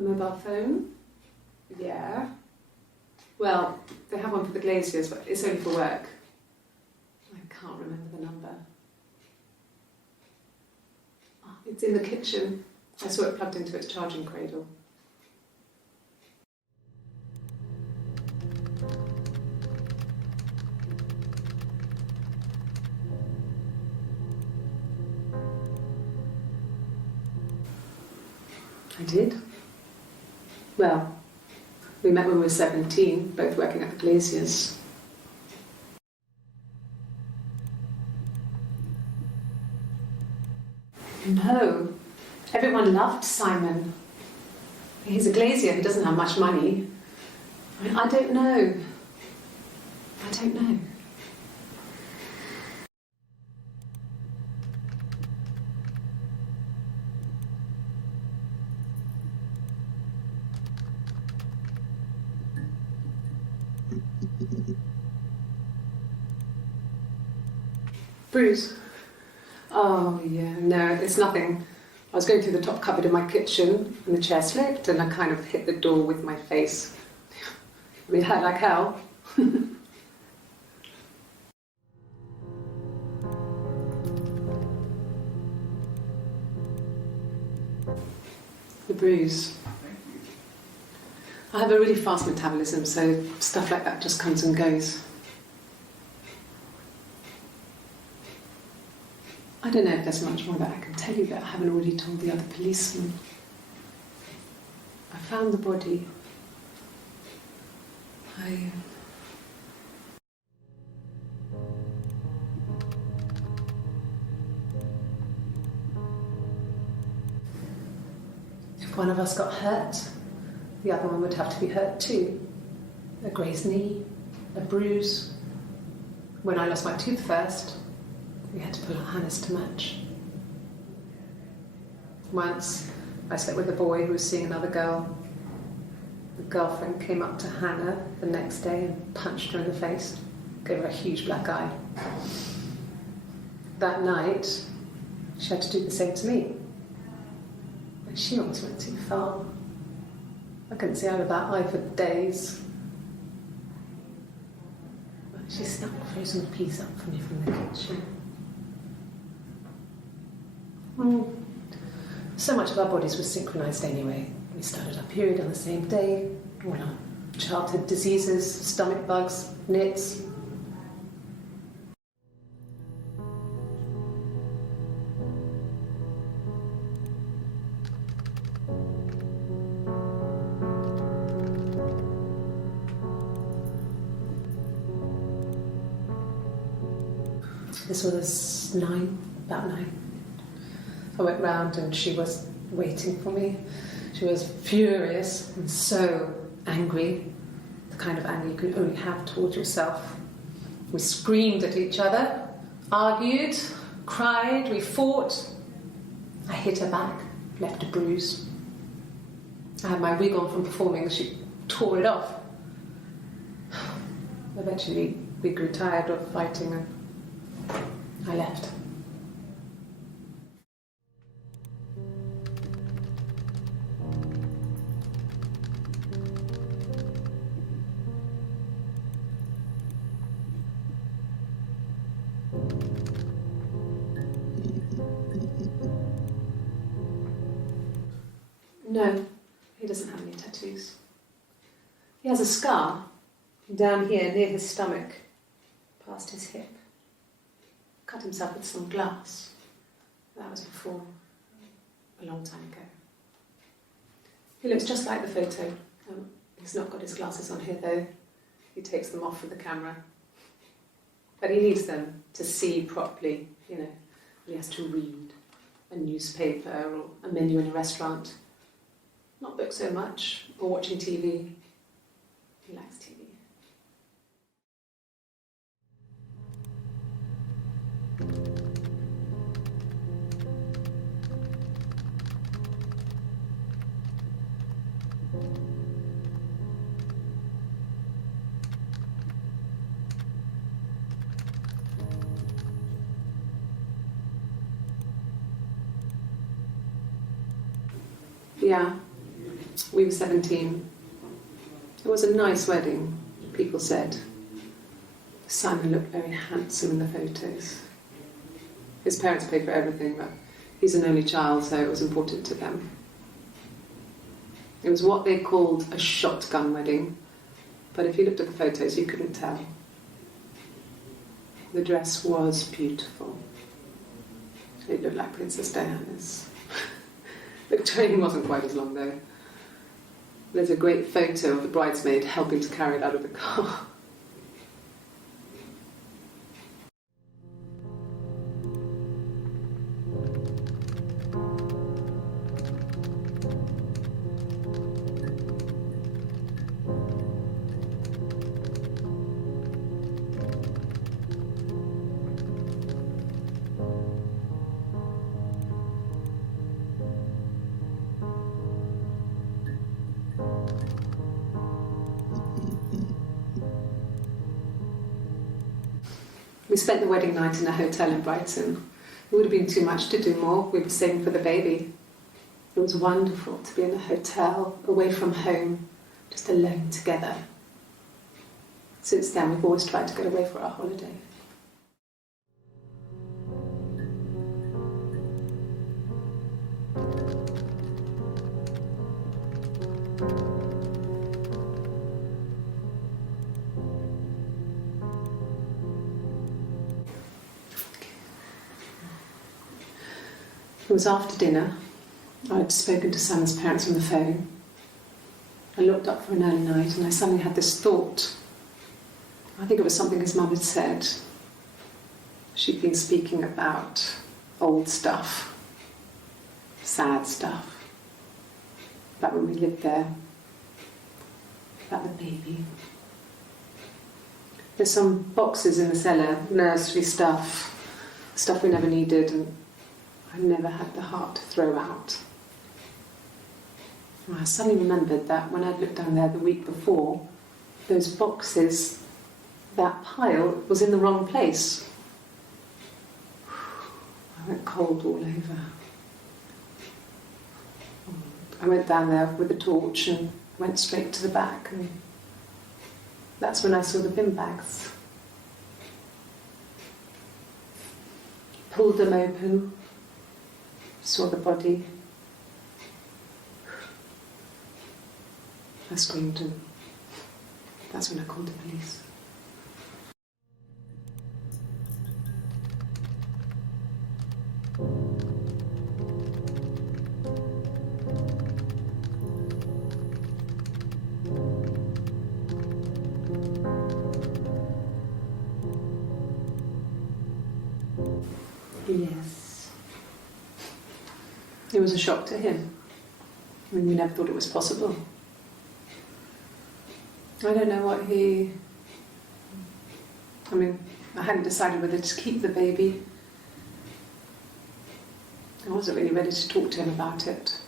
Mobile phone? Yeah. Well, they have one for the Glaziers, but it's only for work. I can't remember the number. Oh, it's in the kitchen. I saw it plugged into its charging cradle. I did. Well, we met when we were 17, both working at the Glaziers. No, everyone loved Simon. He's a Glazier who doesn't have much money. I don't know. I don't know. Bruise? Oh, yeah, no, it's nothing. I was going through the top cupboard in my kitchen and the chair slipped and I kind of hit the door with my face. I mean, it hurt like hell. The bruise. I have a really fast metabolism, so stuff like that just comes and goes. I don't know if there's much more that I can tell you that I haven't already told the other policemen. I found the body. I one of us got hurt, the other one would have to be hurt too. A grazed knee, a bruise. When I lost my tooth first, we had to pull our harness to match. Once, I slept with a boy who was seeing another girl. The girlfriend came up to Hannah the next day and punched her in the face, gave her a huge black eye. That night, she had to do the same to me. But she almost went too far. I couldn't see out of that eye for days. But she snuck a frozen piece up for me from the kitchen. So much of our bodies was synchronised anyway. We started our period on the same day, all our childhood diseases, stomach bugs, nits. This was about 9. I went round and she was waiting for me. She was furious and so angry, the kind of anger you can only have towards yourself. We screamed at each other, argued, cried, we fought. I hit her back, left a bruise. I had my wig on from performing and she tore it off. Eventually we grew tired of fighting and I left. No, he doesn't have any tattoos. He has a scar down here near his stomach, past his hip. Cut himself with some glass. That was before, a long time ago. He looks just like the photo. He's not got his glasses on here though. He takes them off for the camera. But he needs them to see properly, you know. He has to read a newspaper or a menu in a restaurant. Not books so much, or watching TV. He likes TV. Yeah, we were 17. It was a nice wedding, people said. Simon looked very handsome in the photos. His parents paid for everything, but he's an only child, so it was important to them. It was what they called a shotgun wedding, but if you looked at the photos, you couldn't tell. The dress was beautiful. It looked like Princess Diana's. The train wasn't quite as long though. There's a great photo of the bridesmaid helping to carry it out of the car. We spent the wedding night in a hotel in Brighton. It would have been too much to do more. We were saving for the baby. It was wonderful to be in a hotel, away from home, just alone together. Since then, we've always tried to get away for our holiday. It was after dinner. I'd spoken to Sam's parents on the phone. I looked up for an early night and I suddenly had this thought. I think it was something his mum had said. She'd been speaking about old stuff, sad stuff. about when we lived there, about the baby. There's some boxes in the cellar, nursery stuff we never needed, and I never had the heart to throw out. And I suddenly remembered that when I'd looked down there the week before, those boxes, that pile was in the wrong place. I went cold all over. I went down there with a torch and went straight to the back, and that's when I saw the bin bags. Pulled them open, saw the body. I screamed, and that's when I called the police. Yes. It was a shock to him. I mean, we never thought it was possible. I don't know what he... I mean, I hadn't decided whether to keep the baby. I wasn't really ready to talk to him about it.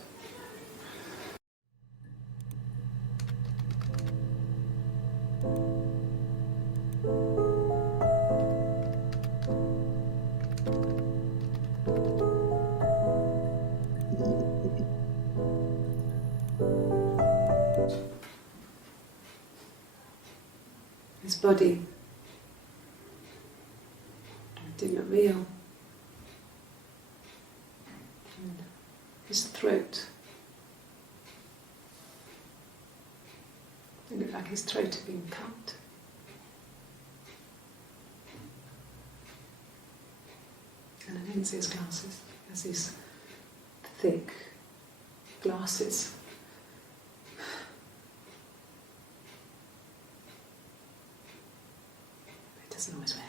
His body, it didn't look real. And his throat, it looked like his throat had been cut. And I didn't see his glasses. He has these thick glasses. Doesn't always wear.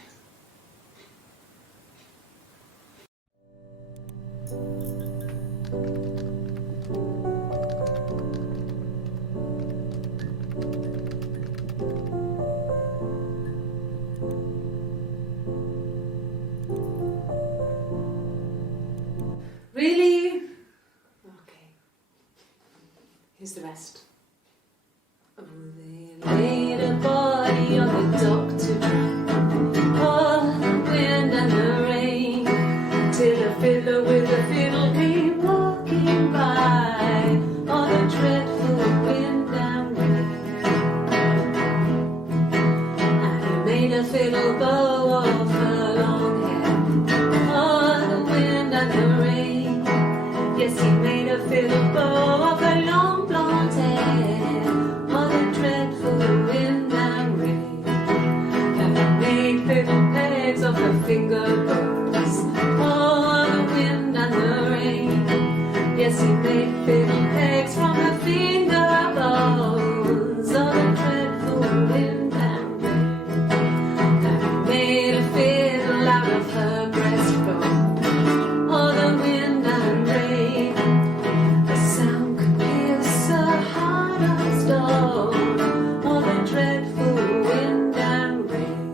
Really? Okay. Here's the rest. Oh, they laid a body on the dock to dry. Fiddler with a fiddle came walking by, all the dreadful wind and rain. And he made a fiddle bow of her long hair, all the wind and the rain. Yes, he made a fiddle bow of her long blonde hair, all the dreadful wind and rain. And he made fiddle pegs of her finger bows, all the wind and the rain. Yes, he made fiddle pegs from her finger bones, all the dreadful wind and rain. And he made a fiddle out of her breastbone, all the wind and rain. The sound could pierce her heart of stone, all the dreadful wind and rain.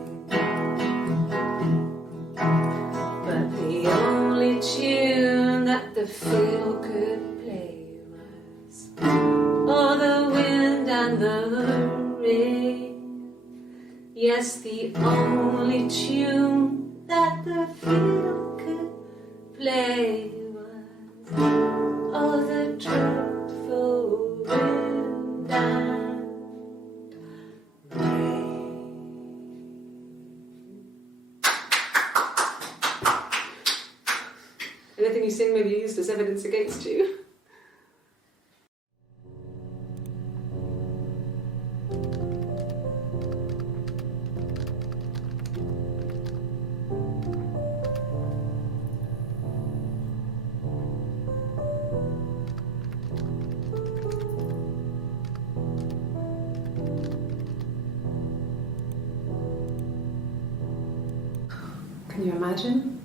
But the only tune that the fiddle could play was all the wind and the rain. Yes, the only tune that the fiddle could play was all the dreadful wind and rain. Anything you sing may be used as evidence against you. Can you imagine?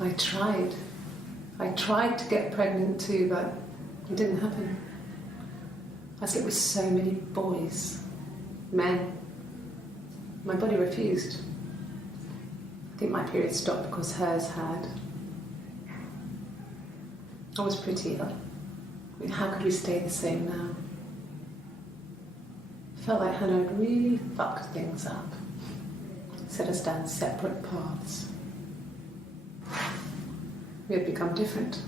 I tried to get pregnant too, but it didn't happen. I slept with so many boys, men. My body refused. I think my period stopped because hers had. I was prettier. I mean, how could we stay the same now? I felt like Hannah had really fucked things up. Set us down separate paths. We had become different.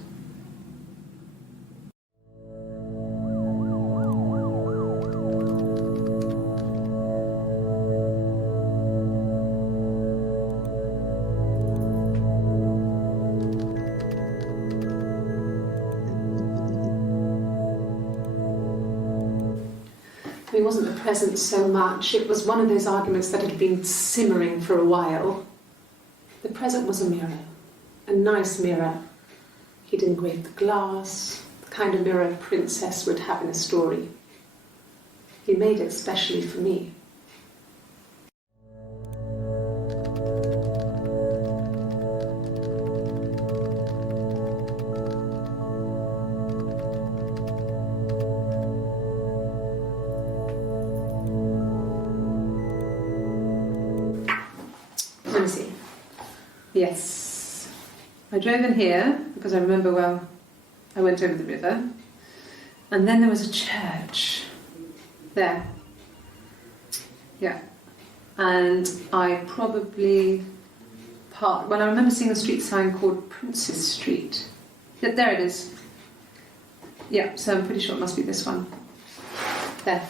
He wasn't present so much. It was one of those arguments that had been simmering for a while. The present was a mirror, a nice mirror. He'd engraved the glass, the kind of mirror a princess would have in a story. He made it specially for me. Let me see. Yes. I drove in here because I remember, well, I went over the river. And then there was a church. There. Yeah. And I probably parked, well, I remember seeing a street sign called Princess Street. Yeah, there it is. Yeah, so I'm pretty sure it must be this one. There.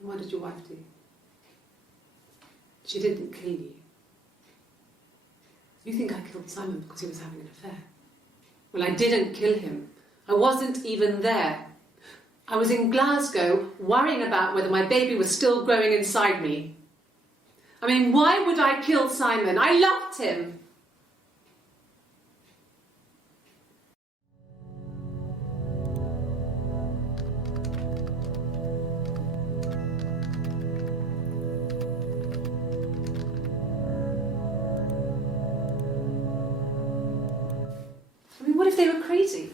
What did your wife do? She didn't kill you. You think I killed Simon because he was having an affair? Well, I didn't kill him. I wasn't even there. I was in Glasgow worrying about whether my baby was still growing inside me. I mean, why would I kill Simon? I loved him. I mean, what if they were crazy?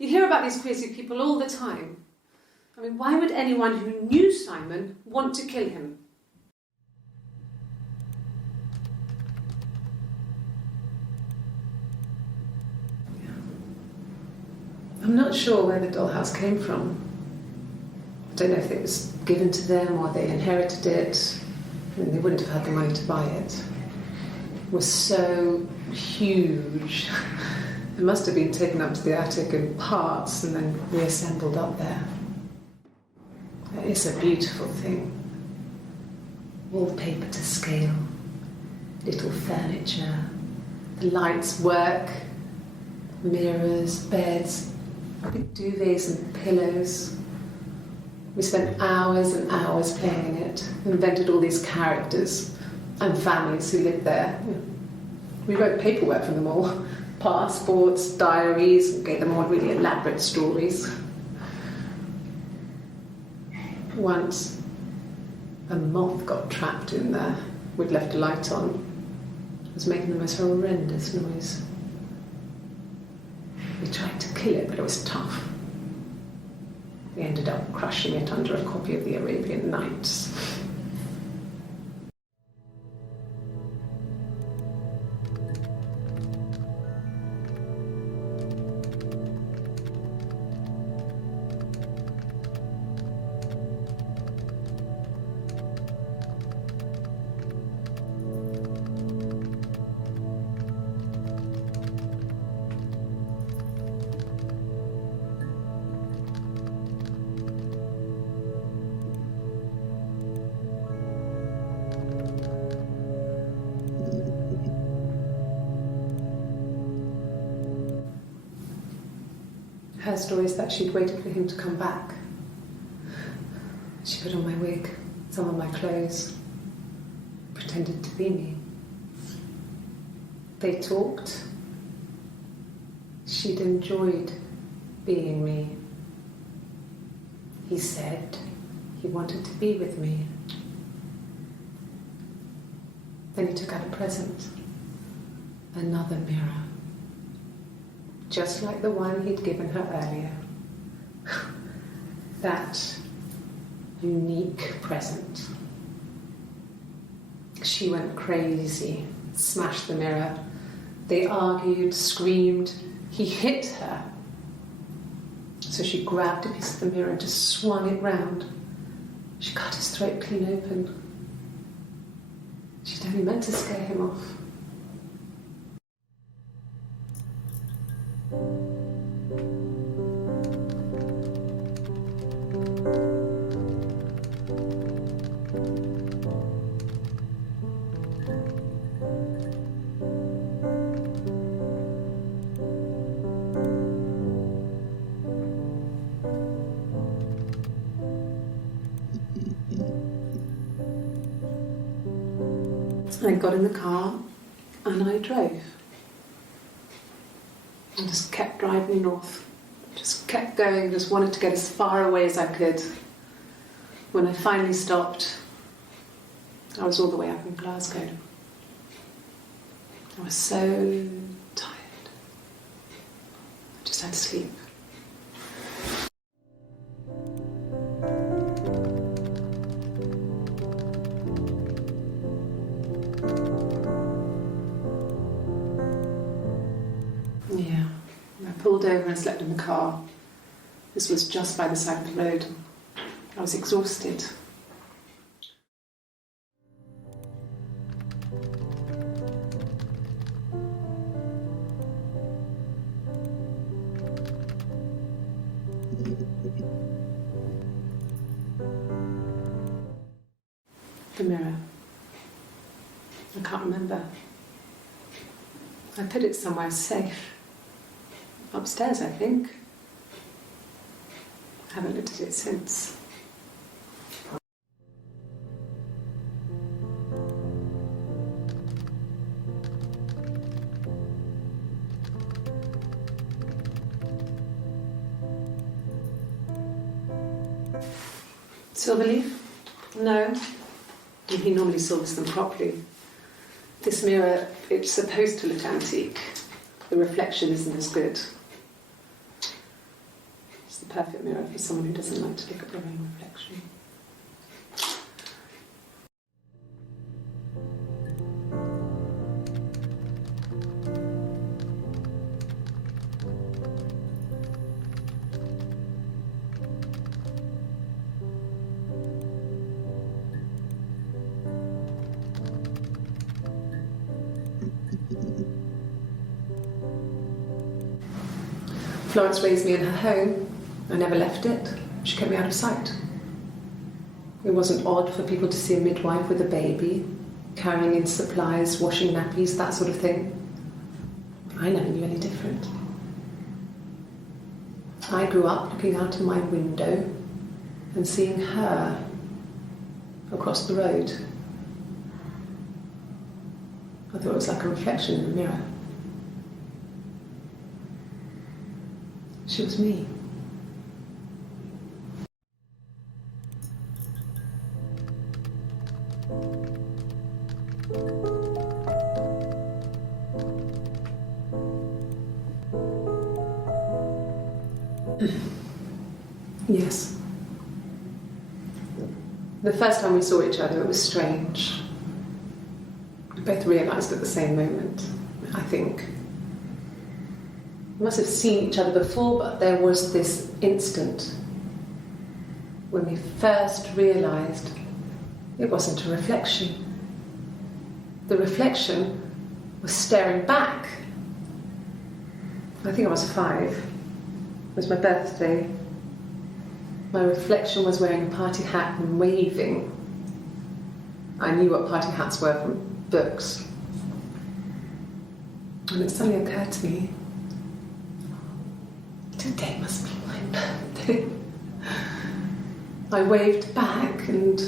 You hear about these crazy people all the time. I mean, why would anyone who knew Simon want to kill him? I'm not sure where the dollhouse came from. I don't know if it was given to them or they inherited it. I mean, they wouldn't have had the money to buy it. It was so huge. It must have been taken up to the attic in parts and then reassembled up there. It's a beautiful thing. Wallpaper to scale, little furniture, the lights work, mirrors, beds, big duvets and pillows. We spent hours and hours playing in it, invented all these characters and families who lived there. We wrote paperwork for them all. Passports, diaries, gave them all really elaborate stories. Once, a moth got trapped in there. We'd left a light on. It was making the most horrendous noise. We tried to kill it, but it was tough. We ended up crushing it under a copy of the Arabian Nights. Her story is that she'd waited for him to come back. She put on my wig, some of my clothes, pretended to be me. They talked. She'd enjoyed being me. He said he wanted to be with me. Then he took out a present, another mirror, just like the one he'd given her earlier. That unique present. She went crazy, smashed the mirror. They argued, screamed. He hit her. So she grabbed a piece of the mirror and just swung it round. She cut his throat clean open. She'd only meant to scare him off. I got in the car and I drove. I just kept driving north. Just kept going, just wanted to get as far away as I could. When I finally stopped, I was all the way up in Glasgow. I was so tired. I just had to sleep. Yeah, I pulled over and slept in the car. This was just by the side of the road. I was exhausted. The mirror. I can't remember. I put it somewhere safe. Upstairs, I think. I haven't looked at it since. Silverleaf? No. He normally silvers them properly. This mirror, it's supposed to look antique. The reflection isn't as good. It's the perfect mirror for someone who doesn't like to look at their own reflection. Florence raised me in her home. I never left it. She kept me out of sight. It wasn't odd for people to see a midwife with a baby, carrying in supplies, washing nappies, that sort of thing. I never knew any different. I grew up looking out of my window and seeing her across the road. I thought it was like a reflection in the mirror. She was me. Yes. The first time we saw each other, it was strange. We both realised at the same moment, I think. We must have seen each other before, but there was this instant when we first realised it wasn't a reflection. The reflection was staring back. I think I was 5. It was my birthday. My reflection was wearing a party hat and waving. I knew what party hats were from books. And it suddenly occurred to me, today must be my birthday. I waved back and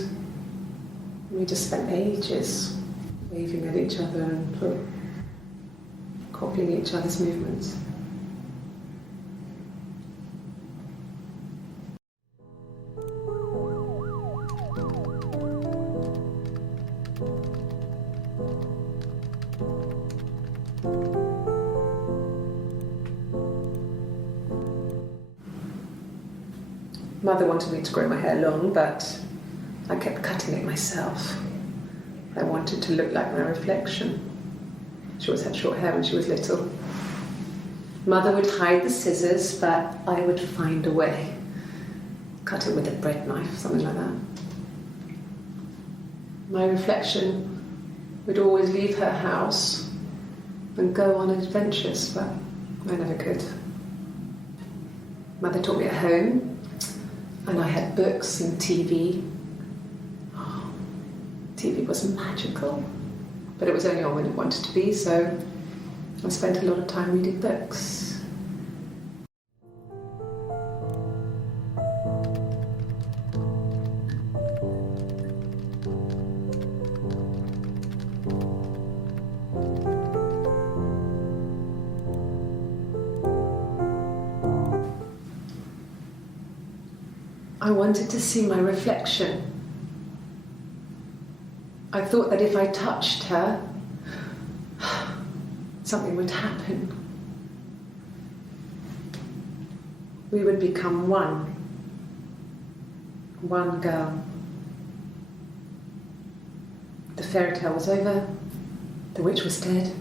we just spent ages waving at each other and copying each other's movements. Mother wanted me to grow my hair long, but I kept cutting it myself. I wanted to look like my reflection. She always had short hair when she was little. Mother would hide the scissors, but I would find a way. Cut it with a bread knife, something like that. My reflection would always leave her house and go on adventures, but I never could. Mother taught me at home, and I had books and TV. Oh, TV was magical, but it was only on when it wanted to be, so I spent a lot of time reading books. I wanted to see my reflection. I thought that if I touched her, something would happen. We would become one. One girl. The fairy tale was over, the witch was dead,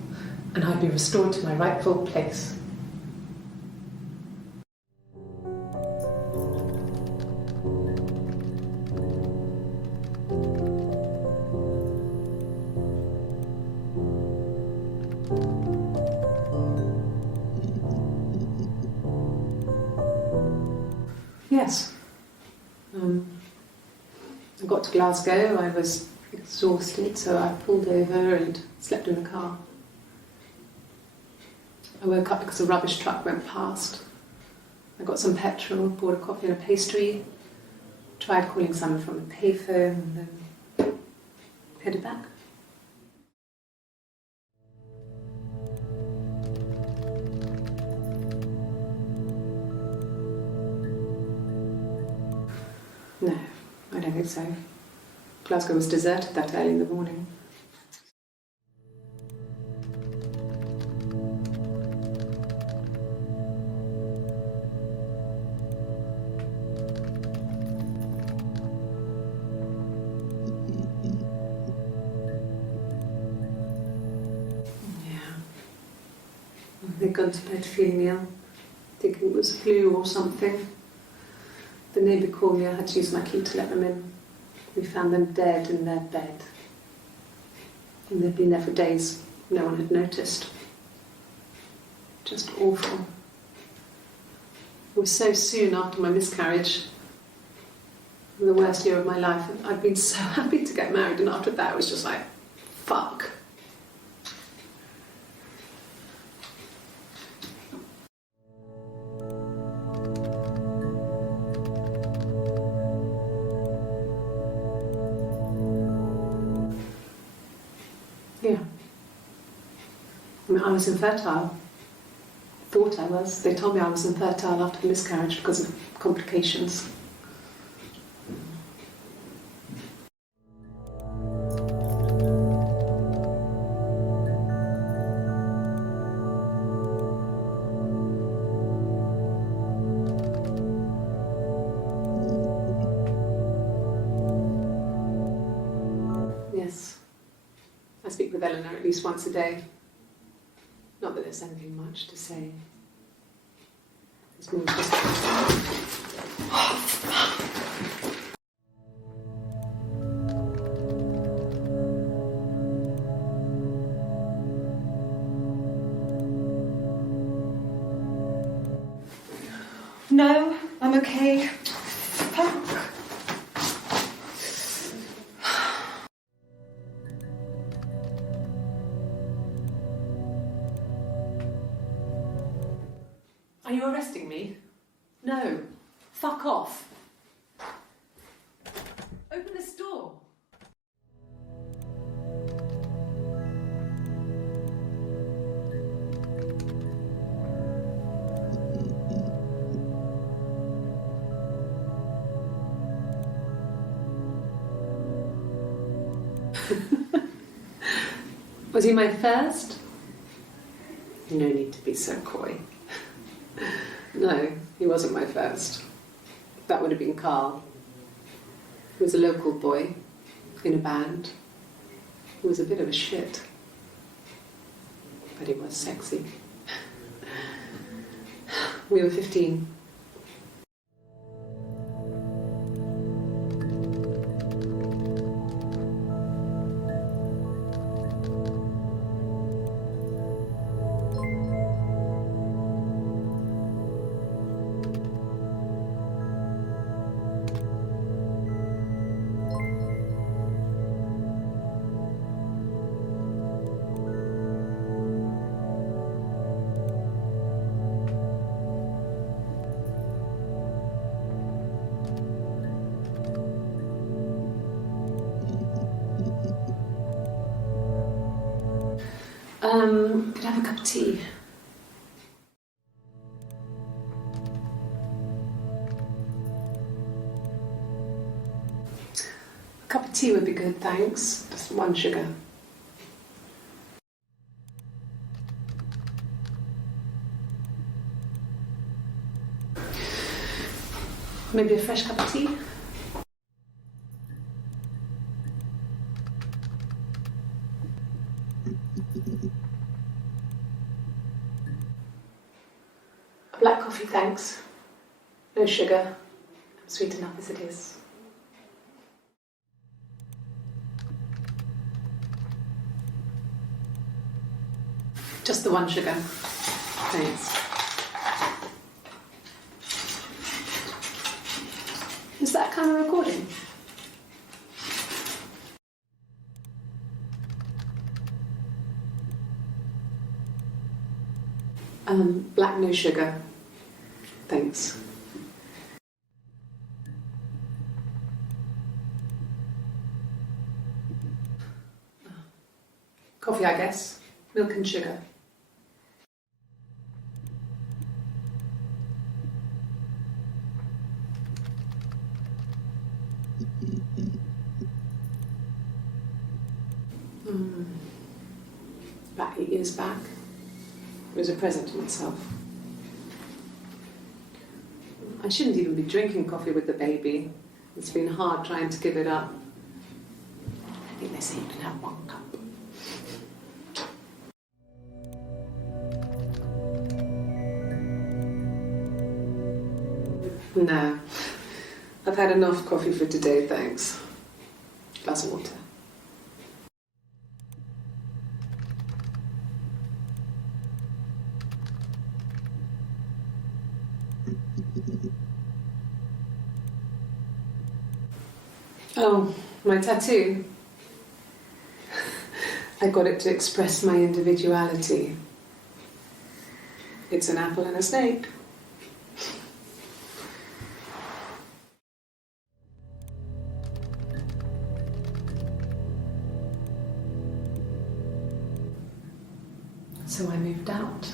and I'd be restored to my rightful place. Yes. I got to Glasgow, I was exhausted, so I pulled over and slept in the car. I woke up because a rubbish truck went past. I got some petrol, bought a coffee and a pastry, tried calling someone from the payphone, and then headed back. No, I don't think so. Glasgow was deserted that early in the morning. Yeah. They'd gone to bed feeling ill, thinking it was flu or something. The neighbour called me, I had to use my key to let them in. We found them dead in their bed. And they'd been there for days. No one had noticed. Just awful. It was so soon after my miscarriage. The worst year of my life. I'd been so happy to get married, and after that it was just like, fuck. Yeah. I mean, I was infertile. Thought I was. They told me I was infertile after the miscarriage because of complications. Yes. I speak with Eleanor at least once a day. Not that there's anything much to say. It's more just... No, I'm okay. Fuck. Are you arresting me? No. Fuck off. Open this door. Was he my first? No need to be so coy. No, he wasn't my first. That would have been Carl. He was a local boy in a band. He was a bit of a shit, but he was sexy. We were 15. Could I have a cup of tea? A cup of tea would be good, thanks. Just 1 sugar. Maybe a fresh cup of tea? A black coffee, thanks. No sugar. I'm sweet enough as it is. Just the 1 sugar. Thanks. Is that kind of recording? Black, no sugar. Thanks. Coffee, I guess. Milk and sugar. About 8 years back. It was a present to myself. I shouldn't even be drinking coffee with the baby. It's been hard trying to give it up. I think they say you can have 1 cup. No. I've had enough coffee for today, thanks. Glass of water. Oh, my tattoo. I got it to express my individuality. It's an apple and a snake. So I moved out.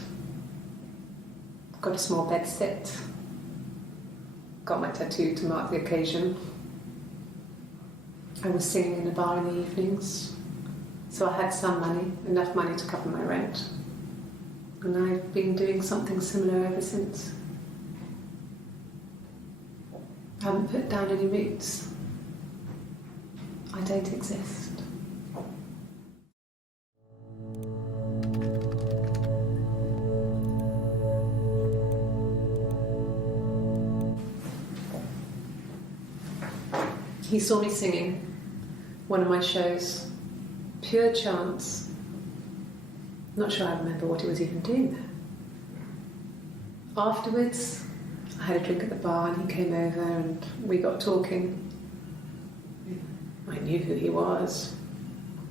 Got a small bed sit. Got my tattoo to mark the occasion. I was singing in a bar in the evenings, so I had some money, enough money to cover my rent. And I've been doing something similar ever since. I haven't put down any roots. I don't exist. He saw me singing one of my shows, pure chance. Not sure I remember what he was even doing there. Afterwards, I had a drink at the bar and he came over and we got talking. I knew who he was.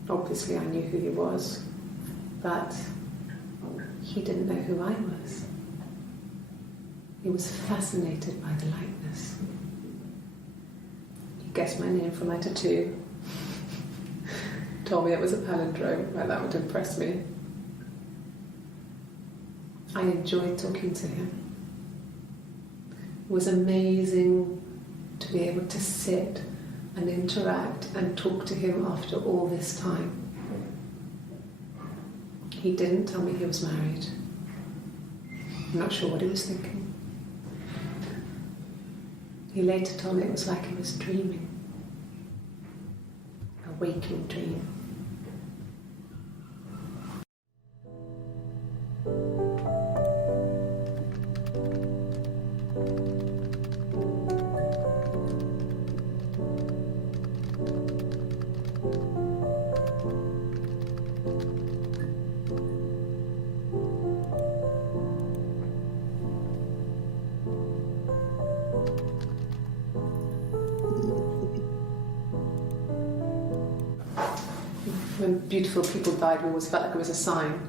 Obviously I knew who he was, but he didn't know who I was. He was fascinated by the likeness. He guessed my name from my tattoo. Told me it was a palindrome, like that would impress me. I enjoyed talking to him. It was amazing to be able to sit and interact and talk to him after all this time. He didn't tell me he was married. I'm not sure what he was thinking. He later told me it was like he was dreaming, a waking dream. When beautiful people died, we always felt like it was a sign.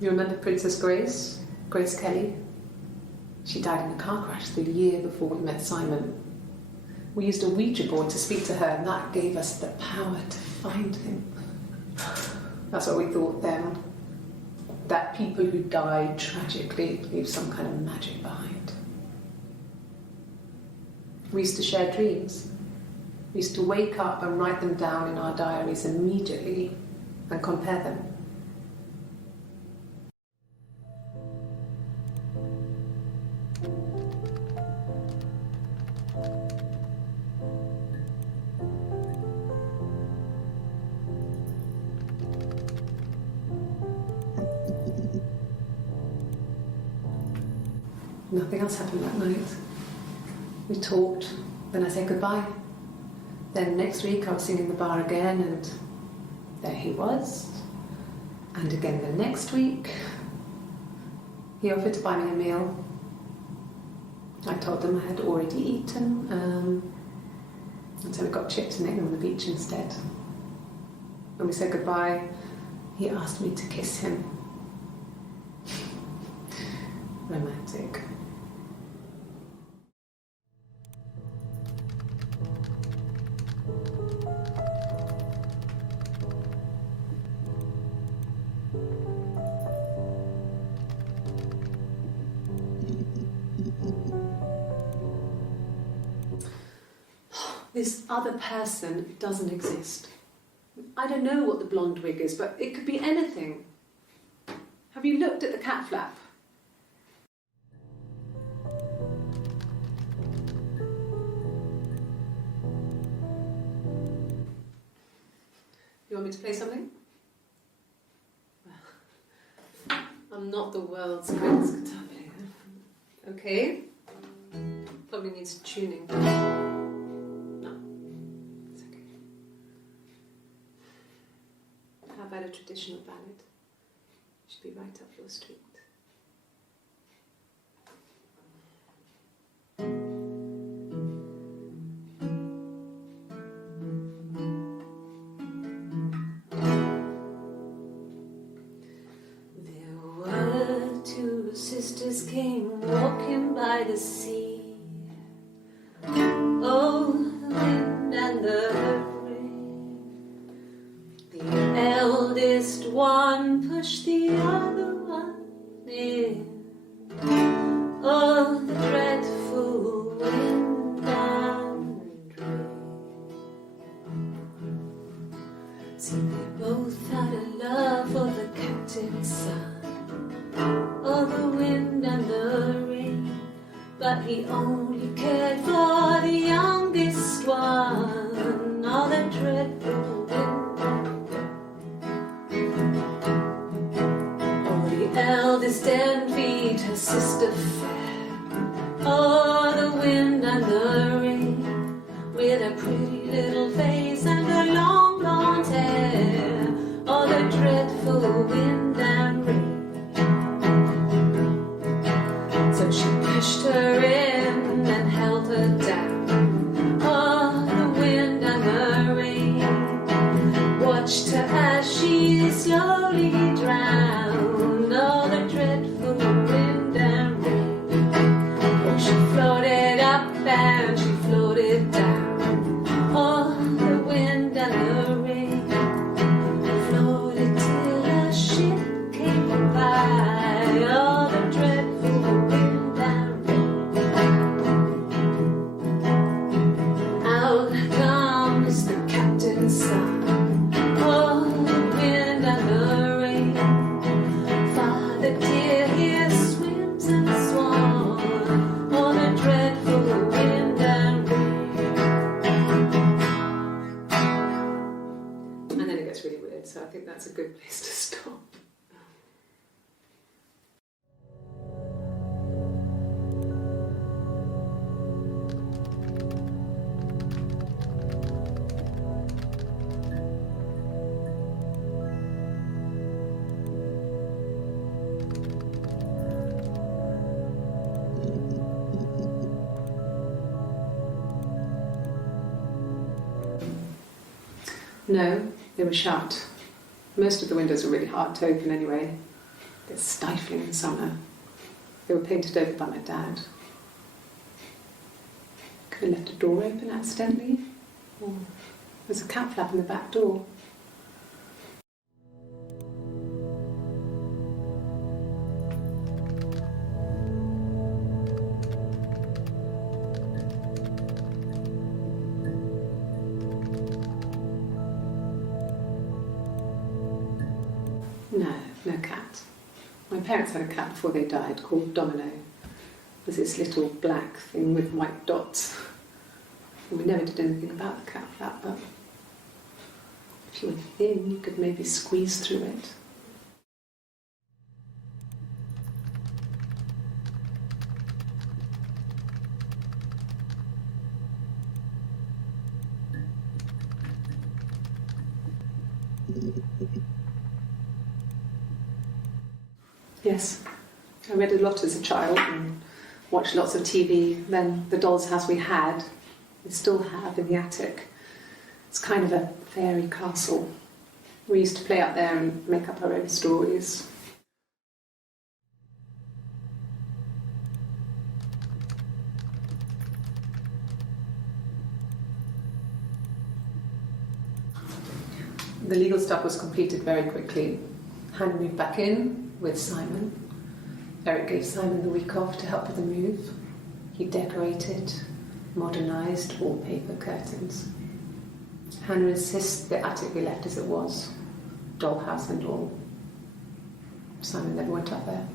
You remember Princess Grace? Grace Kelly? She died in a car crash the year before we met Simon. We used a Ouija board to speak to her, and that gave us the power to find him. That's what we thought then. That people who died tragically leave some kind of magic behind. We used to share dreams. We used to wake up and write them down in our diaries immediately and compare them. Nothing else happened that night. We talked, then I said goodbye. Then next week I was singing in the bar again, and there he was. And again the next week, he offered to buy me a meal. I told him I had already eaten, and so we got chips and ate them on the beach instead. When we said goodbye, he asked me to kiss him. Romantic. This other person doesn't exist. I don't know what the blonde wig is, but it could be anything. Have you looked at the cat flap? You want me to play something? I'm not the world's greatest guitar player. Okay. Probably needs tuning. No, it's okay. How about a traditional ballad? Should be right up your street. Sisters came walking by the sea. Oh, the wind and the rain. The eldest one pushed the other one in. Oh, the dreadful wind and rain. See, they both had a love for the captain's son. Oh, the wind and the rain, but he only cared for the youngest one. Oh, the dreadful wind and rain. Oh, the eldest envied her sister fair. Oh, the wind and the rain, with a pretty little face and her long blonde hair. Oh, the dreadful wind and rain. She pushed her in and held her down. Oh, the wind and the rain watched her as she slowly drowned. Oh, the dreadful wind and rain. Oh, she floated up and she floated down. Oh, the wind and the rain floated till a ship came by. Oh, the dreadful wind. Son. Oh, the wind and the rain, gets really weird, so I think that's a good place to stop. No, they were shut. Most of the windows were really hard to open anyway. They're stifling in summer. They were painted over by my dad. Could have left a door open accidentally. Or there's a cat flap in the back door. No cat. My parents had a cat before they died called Domino. It was this little black thing with white dots. And we never did anything about the cat flap, but if you were thin, you could maybe squeeze through it. Yes, I read a lot as a child and watched lots of TV. Then the doll's house we had, we still have in the attic. It's kind of a fairy castle. We used to play out there and make up our own stories. The legal stuff was completed very quickly. Hannah moved back in with Simon. Eric gave Simon the week off to help with the move. He decorated, modernised wallpaper, curtains. Hannah insists the attic be left as it was, dollhouse and all. Simon never went up there.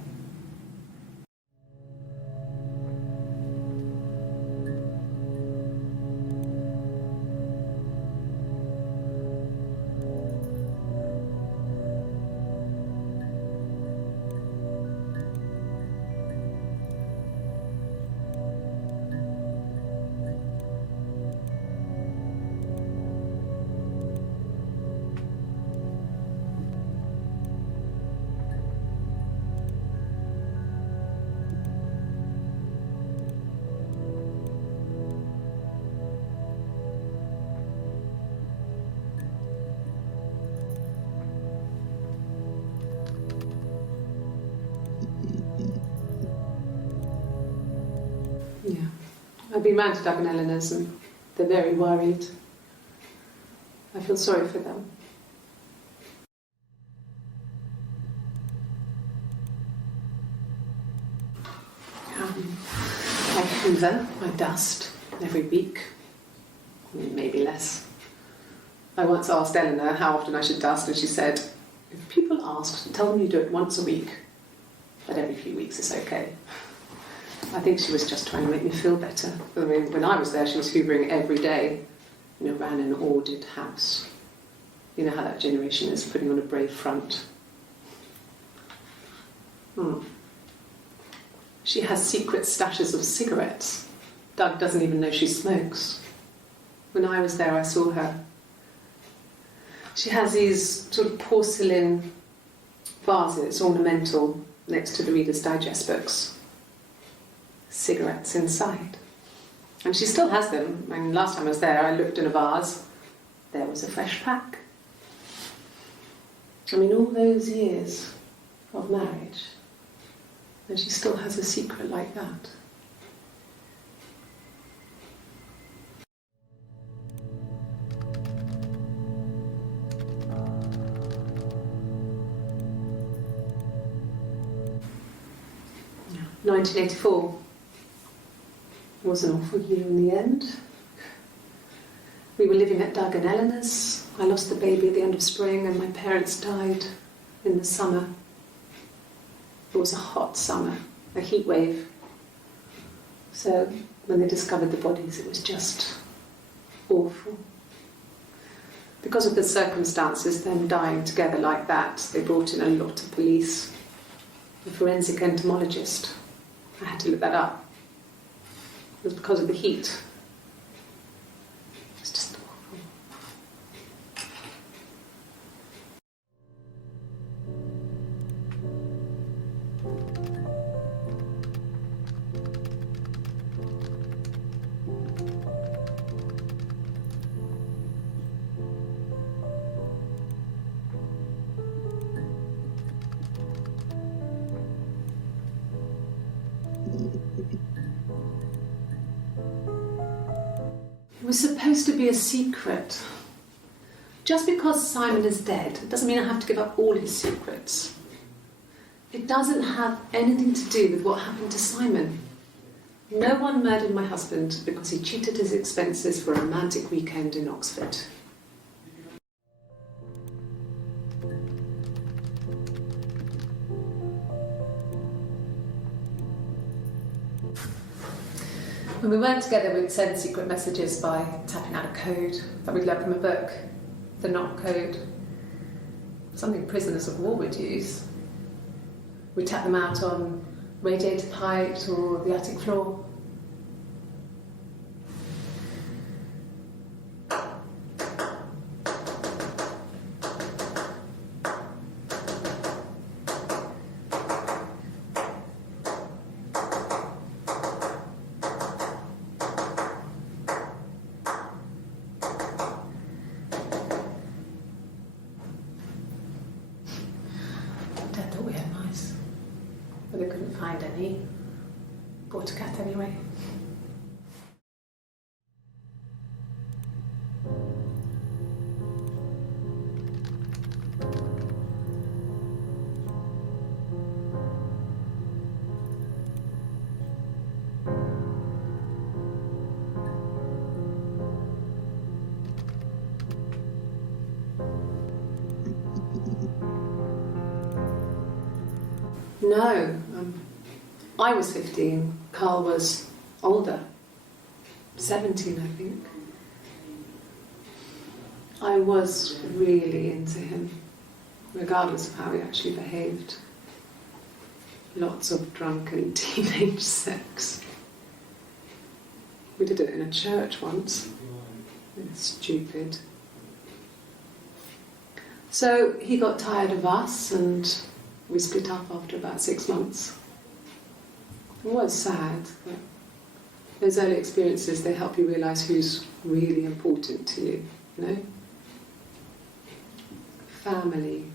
Yeah, I've been round to Doug and Eleanor's and they're very worried. I feel sorry for them. I hoover, I dust every week, maybe less. I once asked Eleanor how often I should dust and she said, if people ask, tell them you do it once a week, but every few weeks is okay. I think she was just trying to make me feel better. I mean, when I was there, she was hoovering every day. You know, ran an ordered house. You know how that generation is, putting on a brave front. She has secret stashes of cigarettes. Doug doesn't even know she smokes. When I was there, I saw her. She has these sort of porcelain vases, ornamental, next to the Reader's Digest books. Cigarettes inside. And she still has them. I mean, last time I was there, I looked in a vase. There was a fresh pack. I mean, all those years of marriage, and she still has a secret like that. Yeah. 1984. Was an awful year in the end. We were living at Doug and Eleanor's. I lost the baby at the end of spring and my parents died in the summer. It was a hot summer, a heat wave. So when they discovered the bodies, it was just awful. Because of the circumstances, them dying together like that, they brought in a lot of police. A forensic entomologist. I had to look that up. It was because of the heat. It's just awful. It was supposed to be a secret. Just because Simon is dead doesn't mean I have to give up all his secrets. It doesn't have anything to do with what happened to Simon. No one murdered my husband because he cheated his expenses for a romantic weekend in Oxford. When we weren't together, we'd send secret messages by tapping out a code that we'd learned from a book, the knock code. Something prisoners of war would use. We'd tap them out on radiator pipes or the attic floor. Dad thought we had mice, but they couldn't find any. Bought a cat anyway. No, I was 15, Carl was older, 17 I think. I was really into him, regardless of how he actually behaved. Lots of drunken teenage sex. We did it in a church once. It's stupid. So he got tired of us and we split up after about 6 months. It was sad, but those early experiences, they help you realise who's really important to you, you know? Family.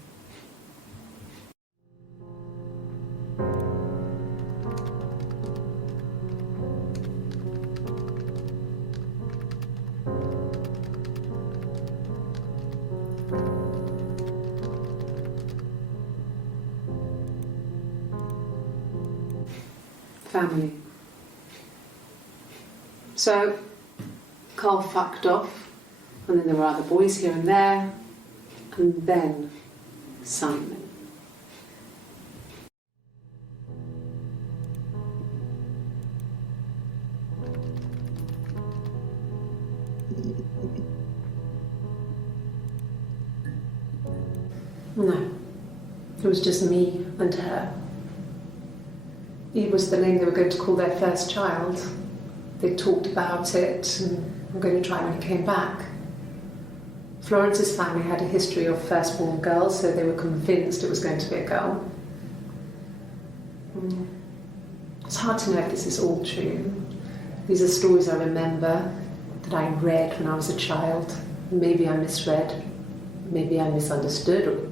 Family. So, Carl fucked off, and then there were other boys here and there, and then Simon. No, it was just me and her. It was the name they were going to call their first child. They talked about it and were going to try when he came back. Florence's family had a history of firstborn girls, so they were convinced it was going to be a girl. It's hard to know if this is all true. These are stories I remember, that I read when I was a child. Maybe I misread, maybe I misunderstood.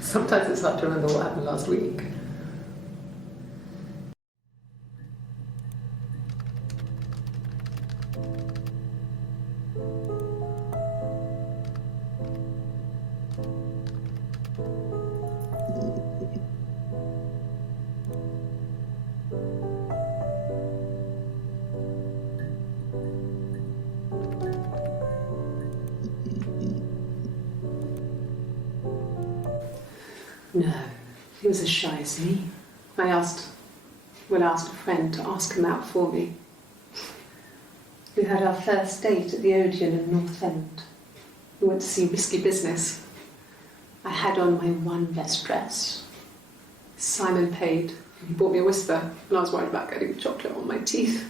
Sometimes it's hard to remember what happened last week. No, he was as shy as me. I asked a friend to ask him out for me. We had our first date at the Odeon in North End. We went to see Risky Business. I had on my one best dress. Simon paid. He bought me a whisper, and I was worried about getting chocolate on my teeth.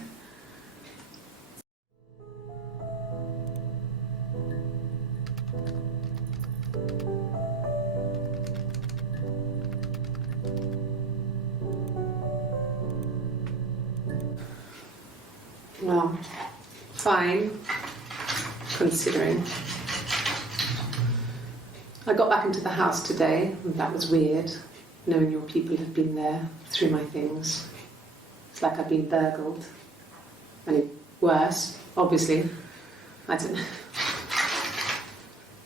Well, fine, considering. I got back into the house today, and that was weird, knowing your people have been there through my things. It's like I've been burgled. I mean, worse, obviously. I don't know.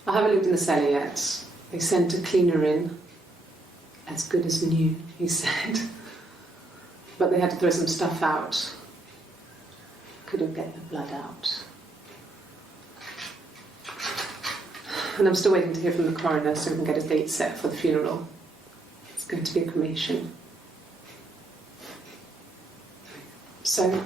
I haven't lived in the cellar yet. They sent a cleaner in. As good as new, he said. But they had to throw some stuff out. Couldn't get the blood out. And I'm still waiting to hear from the coroner so we can get a date set for the funeral. It's going to be a cremation. So,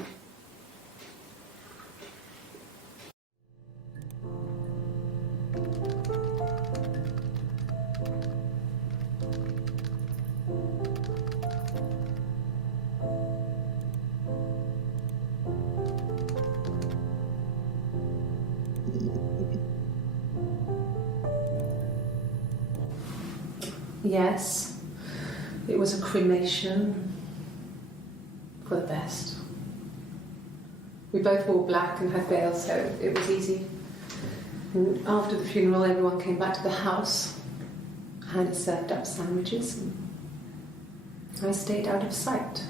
yes, it was a cremation for the best. We both wore black and had veils, so it was easy. And after the funeral, everyone came back to the house. Hannah served up sandwiches, and I stayed out of sight.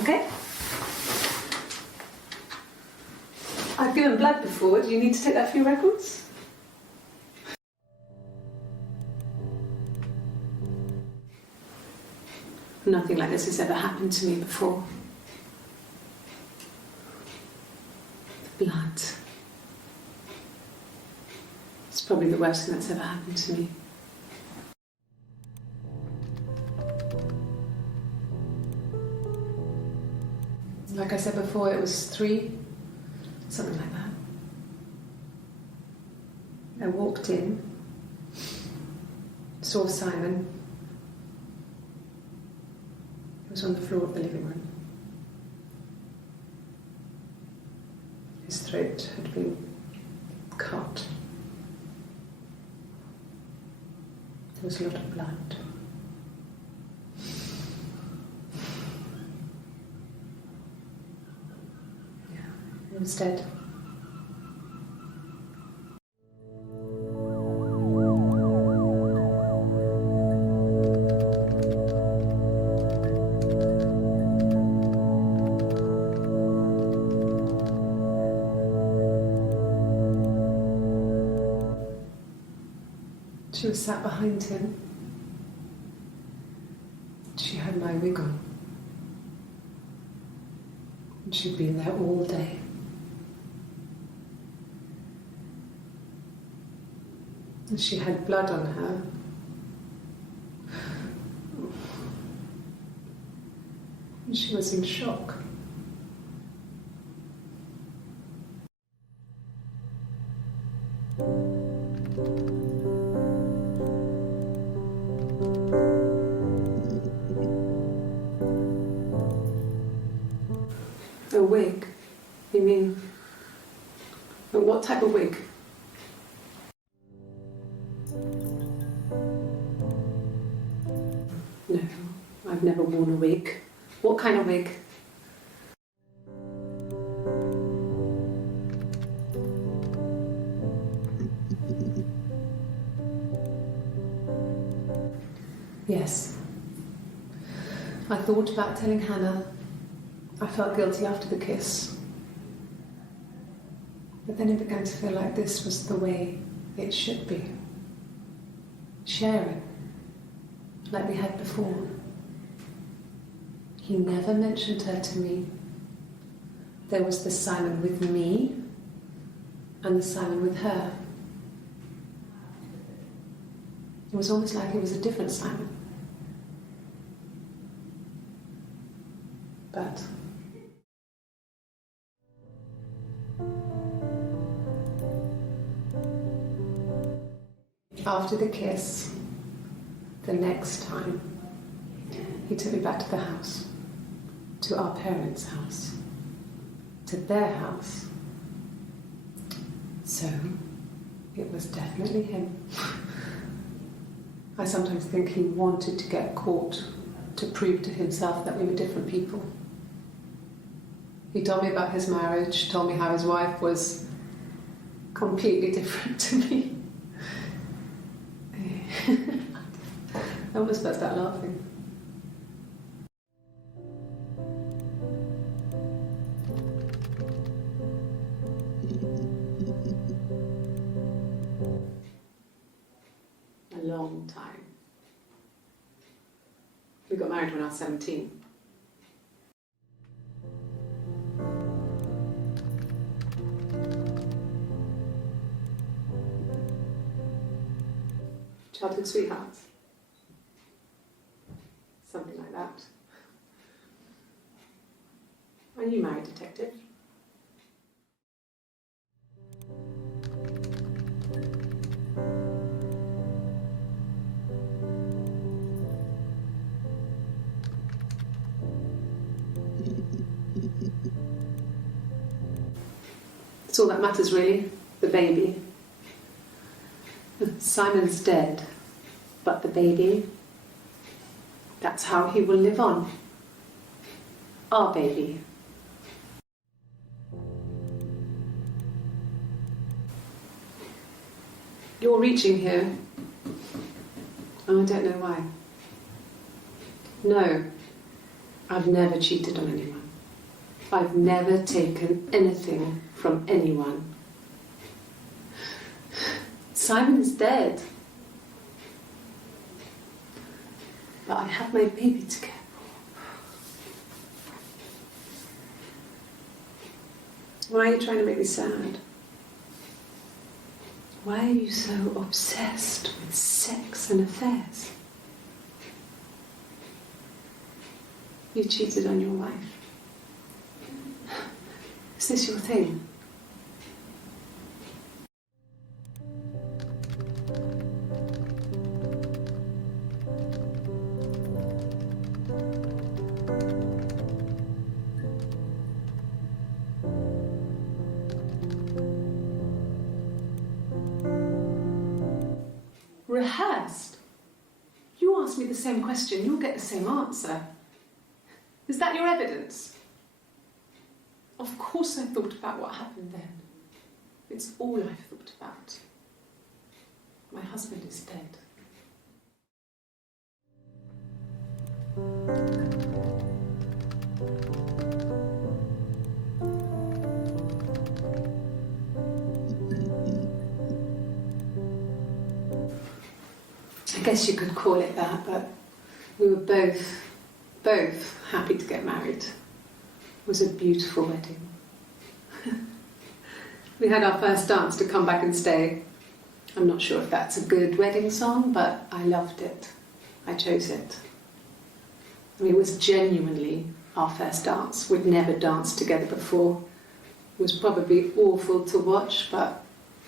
Okay. I've given blood before. Do you need to take that for your records? Nothing like this has ever happened to me before. The blood. It's probably the worst thing that's ever happened to me. Like I said before, it was 3, something like that. I walked in, saw Simon. He was on the floor of the living room. His throat had been cut. There was a lot of blood. He was dead. She was sat behind him. She had my wig on. And she'd been there all day. And she had blood on her. And she was in shock. A wig? You mean, what type of wig? No, I've never worn a wig. What kind of wig? Yes. I thought about telling Hannah. I felt guilty after the kiss. But then it began to feel like this was the way it should be. Sharing, like we had before. He never mentioned her to me. There was the Simon with me and the Simon with her. It was almost like it was a different Simon. But after the kiss, the next time, he took me back to the house, to our parents' house, to their house. So, it was definitely him. I sometimes think he wanted to get caught to prove to himself that we were different people. He told me about his marriage, told me how his wife was completely different to me. I almost burst out laughing. A long time. We got married when I was 17. Childhood sweethearts. Something like that. Are you married, detective? It's all that matters, really. The baby. Simon's dead, but the baby, that's how he will live on. Our baby. You're reaching here. Oh, I don't know why. No, I've never cheated on anyone. I've never taken anything from anyone. Simon is dead. But I have my baby to care for. Why are you trying to make me sad? Why are you so obsessed with sex and affairs? You cheated on your wife. Is this your thing? Rehearsed? You ask me the same question, you'll get the same answer. Is that your evidence? Of course I thought about what happened then. It's all I've thought about. My husband is dead. I guess you could call it that, but we were both happy to get married. It was a beautiful wedding. We had our first dance to Come Back and Stay. I'm not sure if that's a good wedding song, but I loved it. I chose it. I mean, it was genuinely our first dance. We'd never danced together before. It was probably awful to watch, but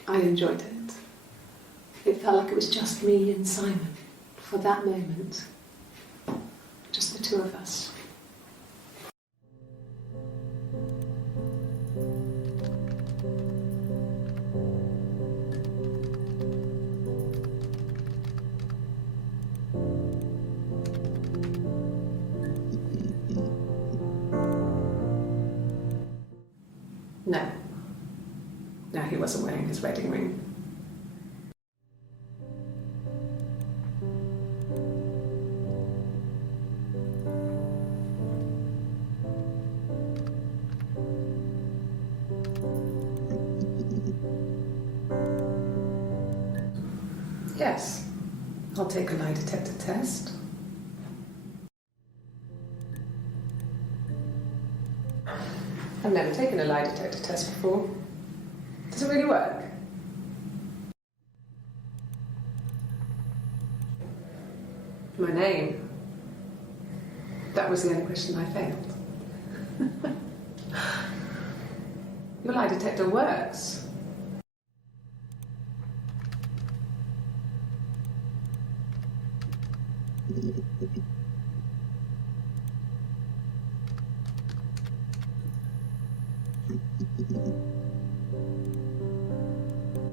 I enjoyed it. It felt like it was just me and Simon for that moment. Just the two of us. No, he wasn't wearing his wedding ring. Yes, I'll take a lie detector test. I've never taken taken a lie detector test before. Does it really work? My name. That was the only question I failed. Your lie detector works.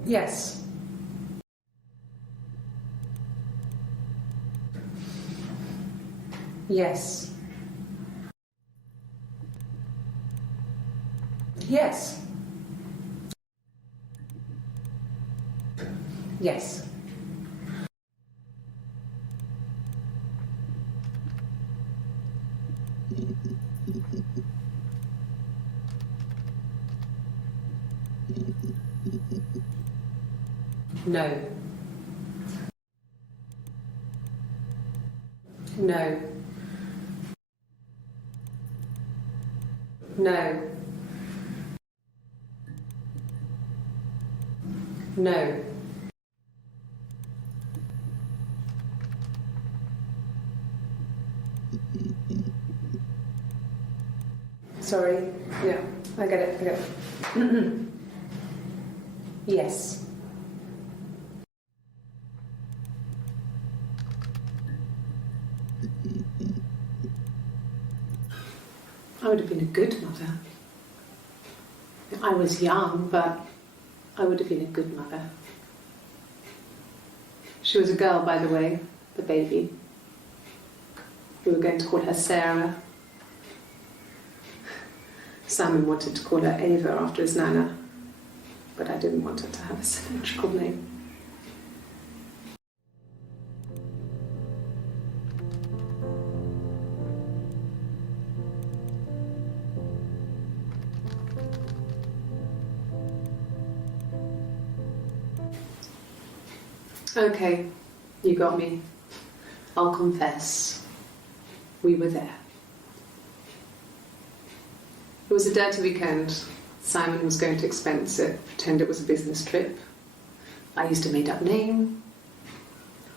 Yes. Yes. Yes. Yes. No. No. No. No. Sorry. Yeah, I get it. I get it. Yes. I would have been a good mother. I was young, but I would have been a good mother. She was a girl, by the way, the baby. We were going to call her Sarah. Simon wanted to call her Ava after his nana, but I didn't want her to have a symmetrical name. Okay, you got me. I'll confess. We were there. It was a dirty weekend. Simon was going to expense it, pretend it was a business trip. I used a made-up name.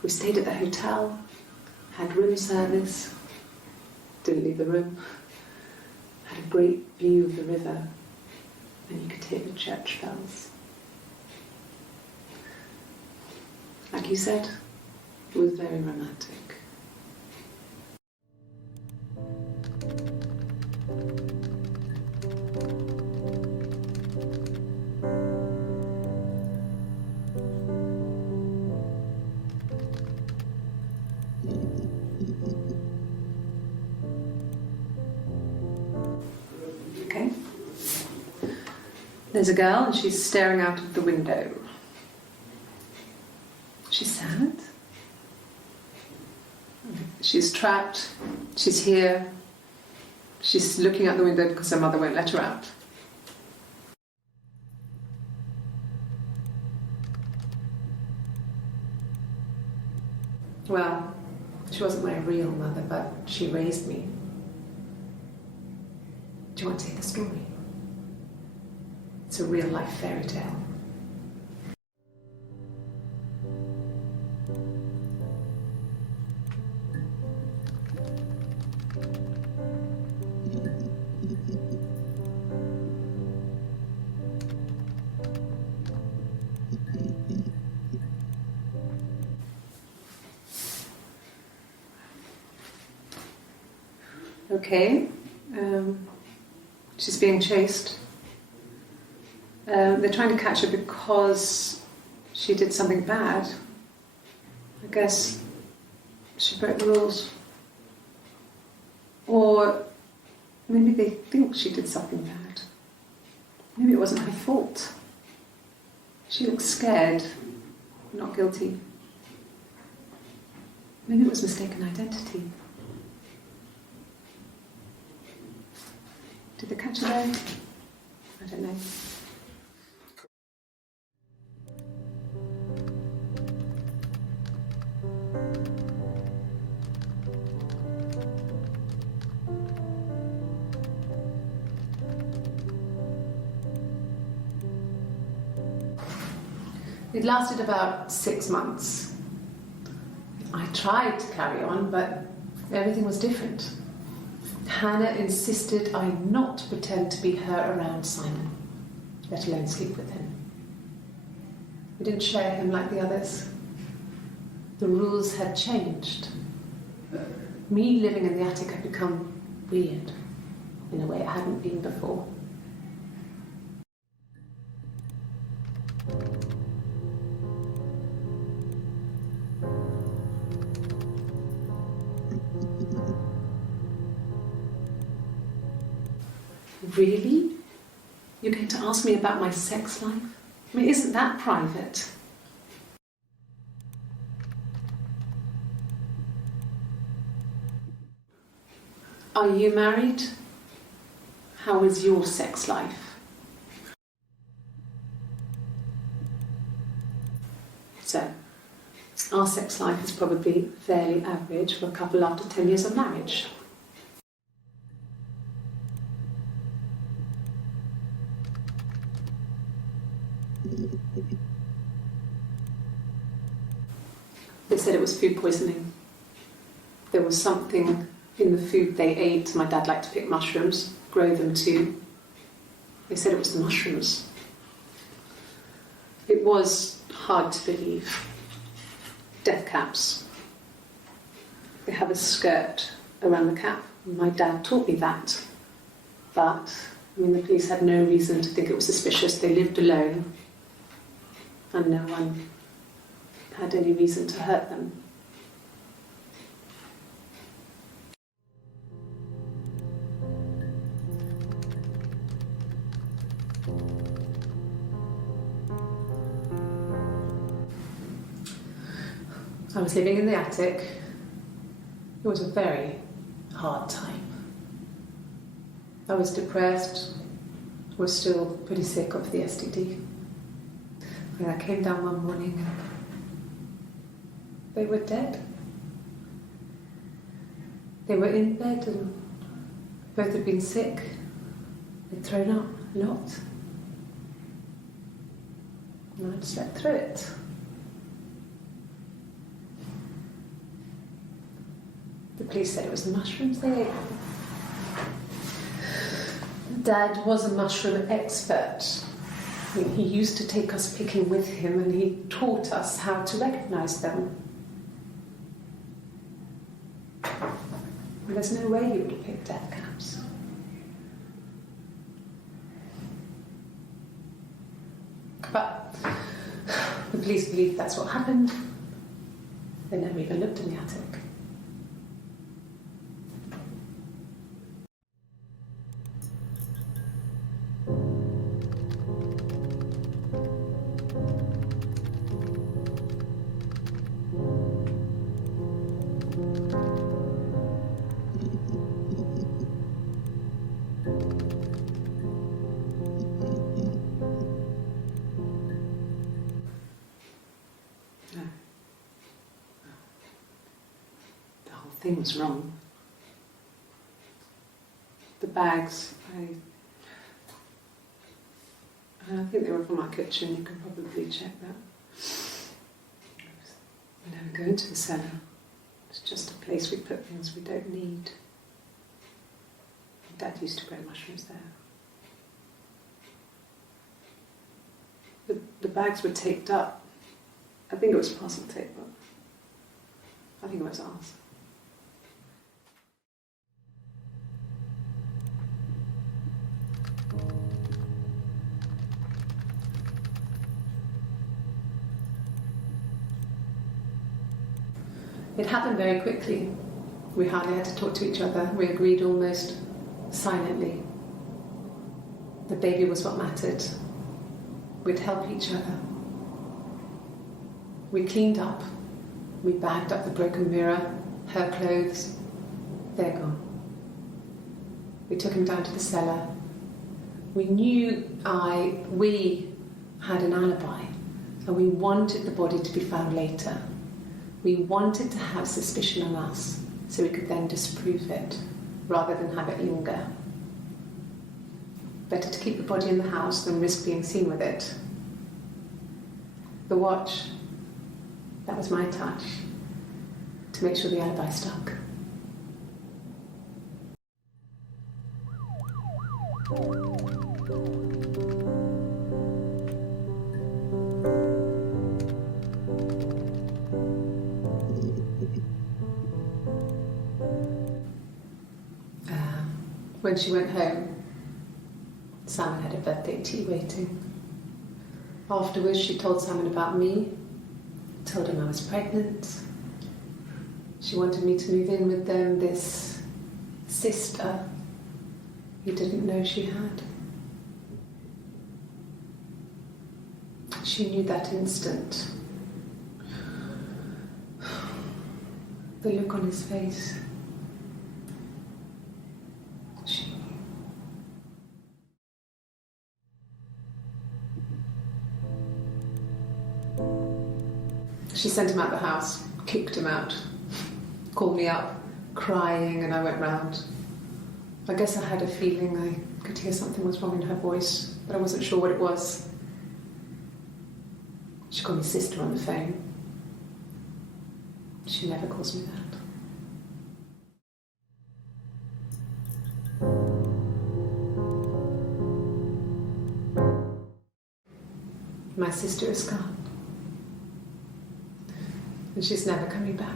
We stayed at the hotel, had room service, didn't leave the room, had a great view of the river, and you could hear the church bells. Like you said, it was very romantic. Okay. There's a girl and she's staring out of the window. She's sad. She's trapped. She's here. She's looking out the window because her mother won't let her out. Well, she wasn't my real mother, but she raised me. Do you want to hear the story? It's a real-life fairy tale. Okay, she's being chased. They're trying to catch her because she did something bad. I guess she broke the rules. Or maybe they think she did something bad. Maybe it wasn't her fault. She looks scared, not guilty. Maybe it was mistaken identity. Did they catch her there? I don't know. It lasted about 6 months. I tried to carry on, but everything was different. Hannah insisted I not pretend to be her around Simon, let alone sleep with him. We didn't share him like the others. The rules had changed. Me living in the attic had become weird in a way it hadn't been before. Really? You're going to ask me about my sex life? I mean, isn't that private? Are you married? How is your sex life? So, our sex life is probably fairly average for a couple after 10 years of marriage. They said it was food poisoning. There was something in the food they ate. My dad liked to pick mushrooms, grow them too. They said it was the mushrooms. It was hard to believe. Death caps. They have a skirt around the cap. My dad taught me that. But, I mean, the police had no reason to think it was suspicious. They lived alone. And no one had any reason to hurt them. I was living in the attic. It was a very hard time. I was depressed, was still pretty sick of the STD. And I came down one morning and they were dead. They were in bed and both had been sick. They'd thrown up a lot. And I'd slept through it. The police said it was the mushrooms they ate. Dad was a mushroom expert. I mean, he used to take us picking with him and he taught us how to recognise them. And there's no way he would have picked death caps. But the police believe that's what happened. They never even looked in the attic. Thing was wrong. The bags, I think they were from our kitchen. You can probably check that. We never go into the cellar. It's just a place we put things we don't need. Dad used to grow mushrooms there. The bags were taped up. I think it was parcel tape, but I think it was ours. It happened very quickly. We hardly had to talk to each other. We agreed almost silently. The baby was what mattered. We'd help each other. We cleaned up. We bagged up the broken mirror, her clothes. They're gone. We took him down to the cellar. We had an alibi, and we wanted the body to be found later. We wanted to have suspicion on us so we could then disprove it rather than have it linger. Better to keep the body in the house than risk being seen with it. The watch, that was my touch to make sure the alibi stuck. When she went home, Simon had a birthday tea waiting. Afterwards, she told Simon about me, told him I was pregnant. She wanted me to move in with them, this sister he didn't know she had. She knew that instant. The look on his face. She knew. She sent him out the house, kicked him out, called me up, crying, and I went round. I guess I had a feeling I could hear something was wrong in her voice, but I wasn't sure what it was. She called me sister on the phone. She never calls me that. My sister is gone. And she's never coming back.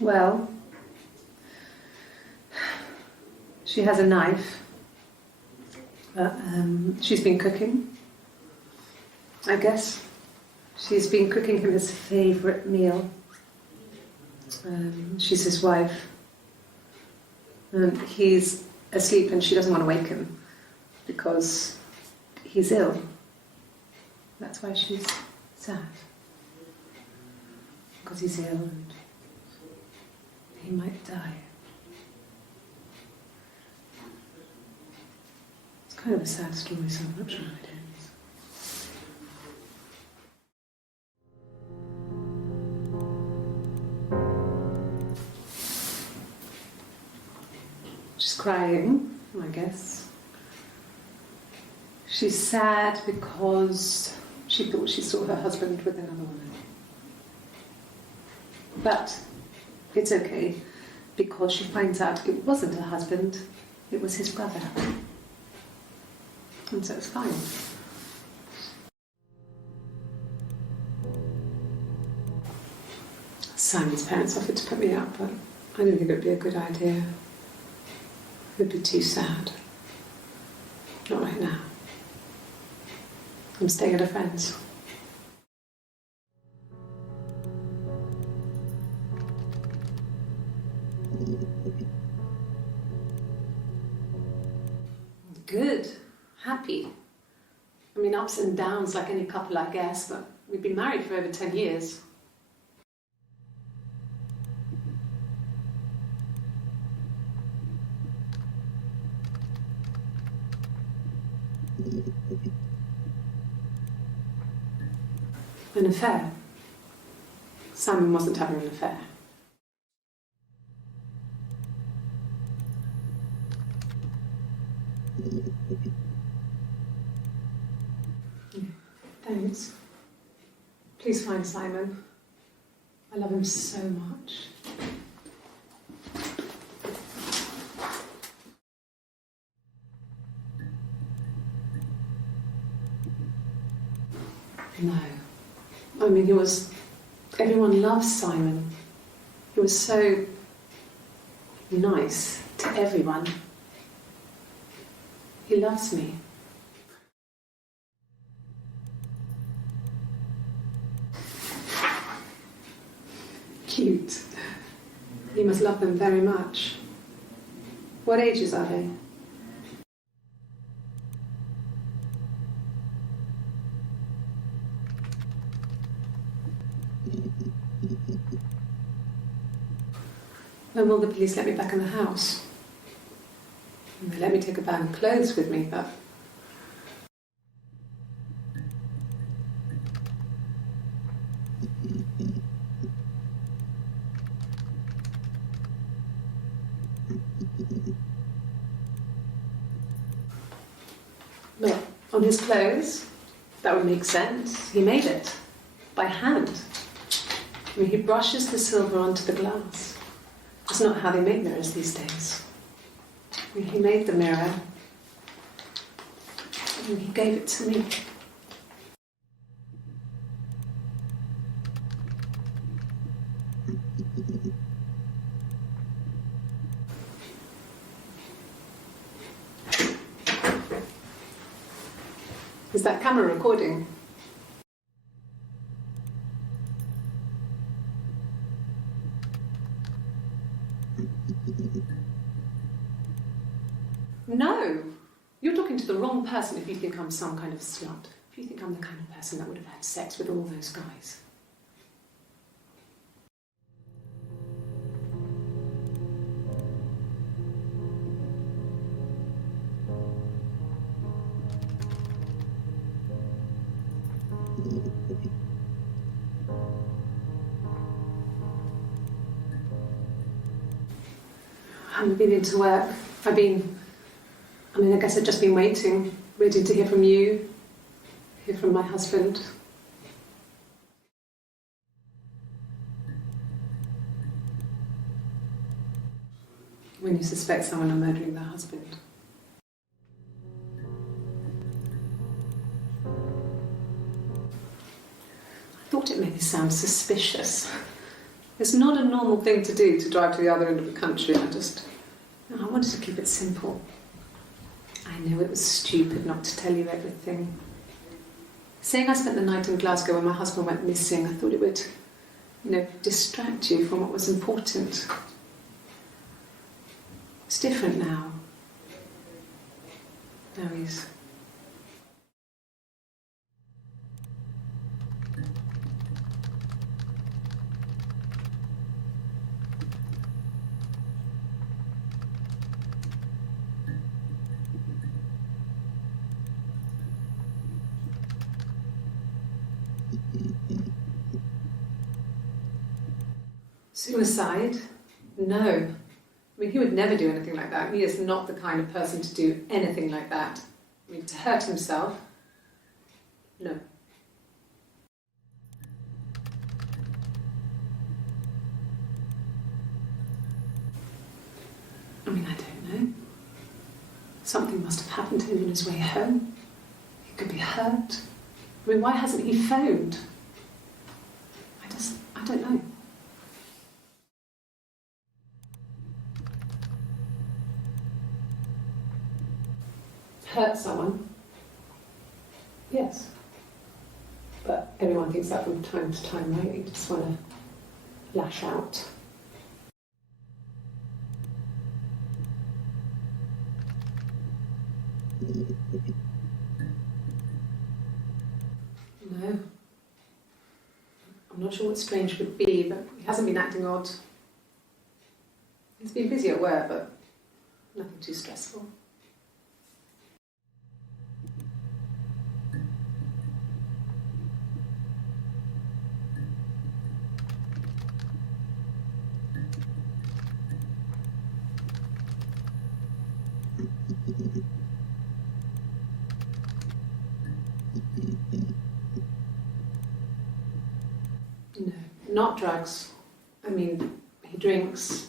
Well, she has a knife. She's been cooking, I guess. She's been cooking him his favourite meal. She's his wife. And he's asleep and she doesn't want to wake him because he's ill. That's why she's sad. Because he's ill and he might die. It's kind of a sad story, so I'm not sure how it ends. She's crying, I guess. She's sad because she thought she saw her husband with another woman. But it's okay, because she finds out it wasn't her husband, it was his brother. And so it's fine. Simon's parents offered to put me up, but I didn't think it would be a good idea. It would be too sad. Not right now. I'm staying at a friend's. Good. Happy. I mean, ups and downs like any couple, I guess, but we've been married for over 10 years. An affair. Simon wasn't having an affair. Thanks. Please find Simon. I love him so much. No. I mean, everyone loves Simon. He was so nice to everyone. He loves me. Cute. He must love them very much. What ages are they? When will the police let me back in the house? They let me take a bag of clothes with me, but... On his clothes? That would make sense. He made it. By hand. I mean, he brushes the silver onto the glass. That's not how they make mirrors these days. I mean, he made the mirror and he gave it to me. Is that camera recording? No! You're talking to the wrong person if you think I'm some kind of slut. If you think I'm the kind of person that would have had sex with all those guys. I haven't been into work. I guess I've just been waiting, ready to hear from you, hear from my husband. When you suspect someone of murdering their husband. I thought it made me sound suspicious. It's not a normal thing to do, to drive to the other end of the country. I wanted to keep it simple. I know it was stupid not to tell you everything. Saying I spent the night in Glasgow when my husband went missing, I thought it would, distract you from what was important. It's different now. Now he's... Suicide? No. He would never do anything like that. He is not the kind of person to do anything like that. To hurt himself? No. I don't know. Something must have happened to him on his way home. He could be hurt. Why hasn't he phoned? I don't know. Hurt someone? Yes. But everyone thinks that from time to time, right? You just want to lash out. No. I'm not sure what strange would be, but he hasn't been acting odd. He's been busy at work, but nothing too stressful. No, not drugs. He drinks,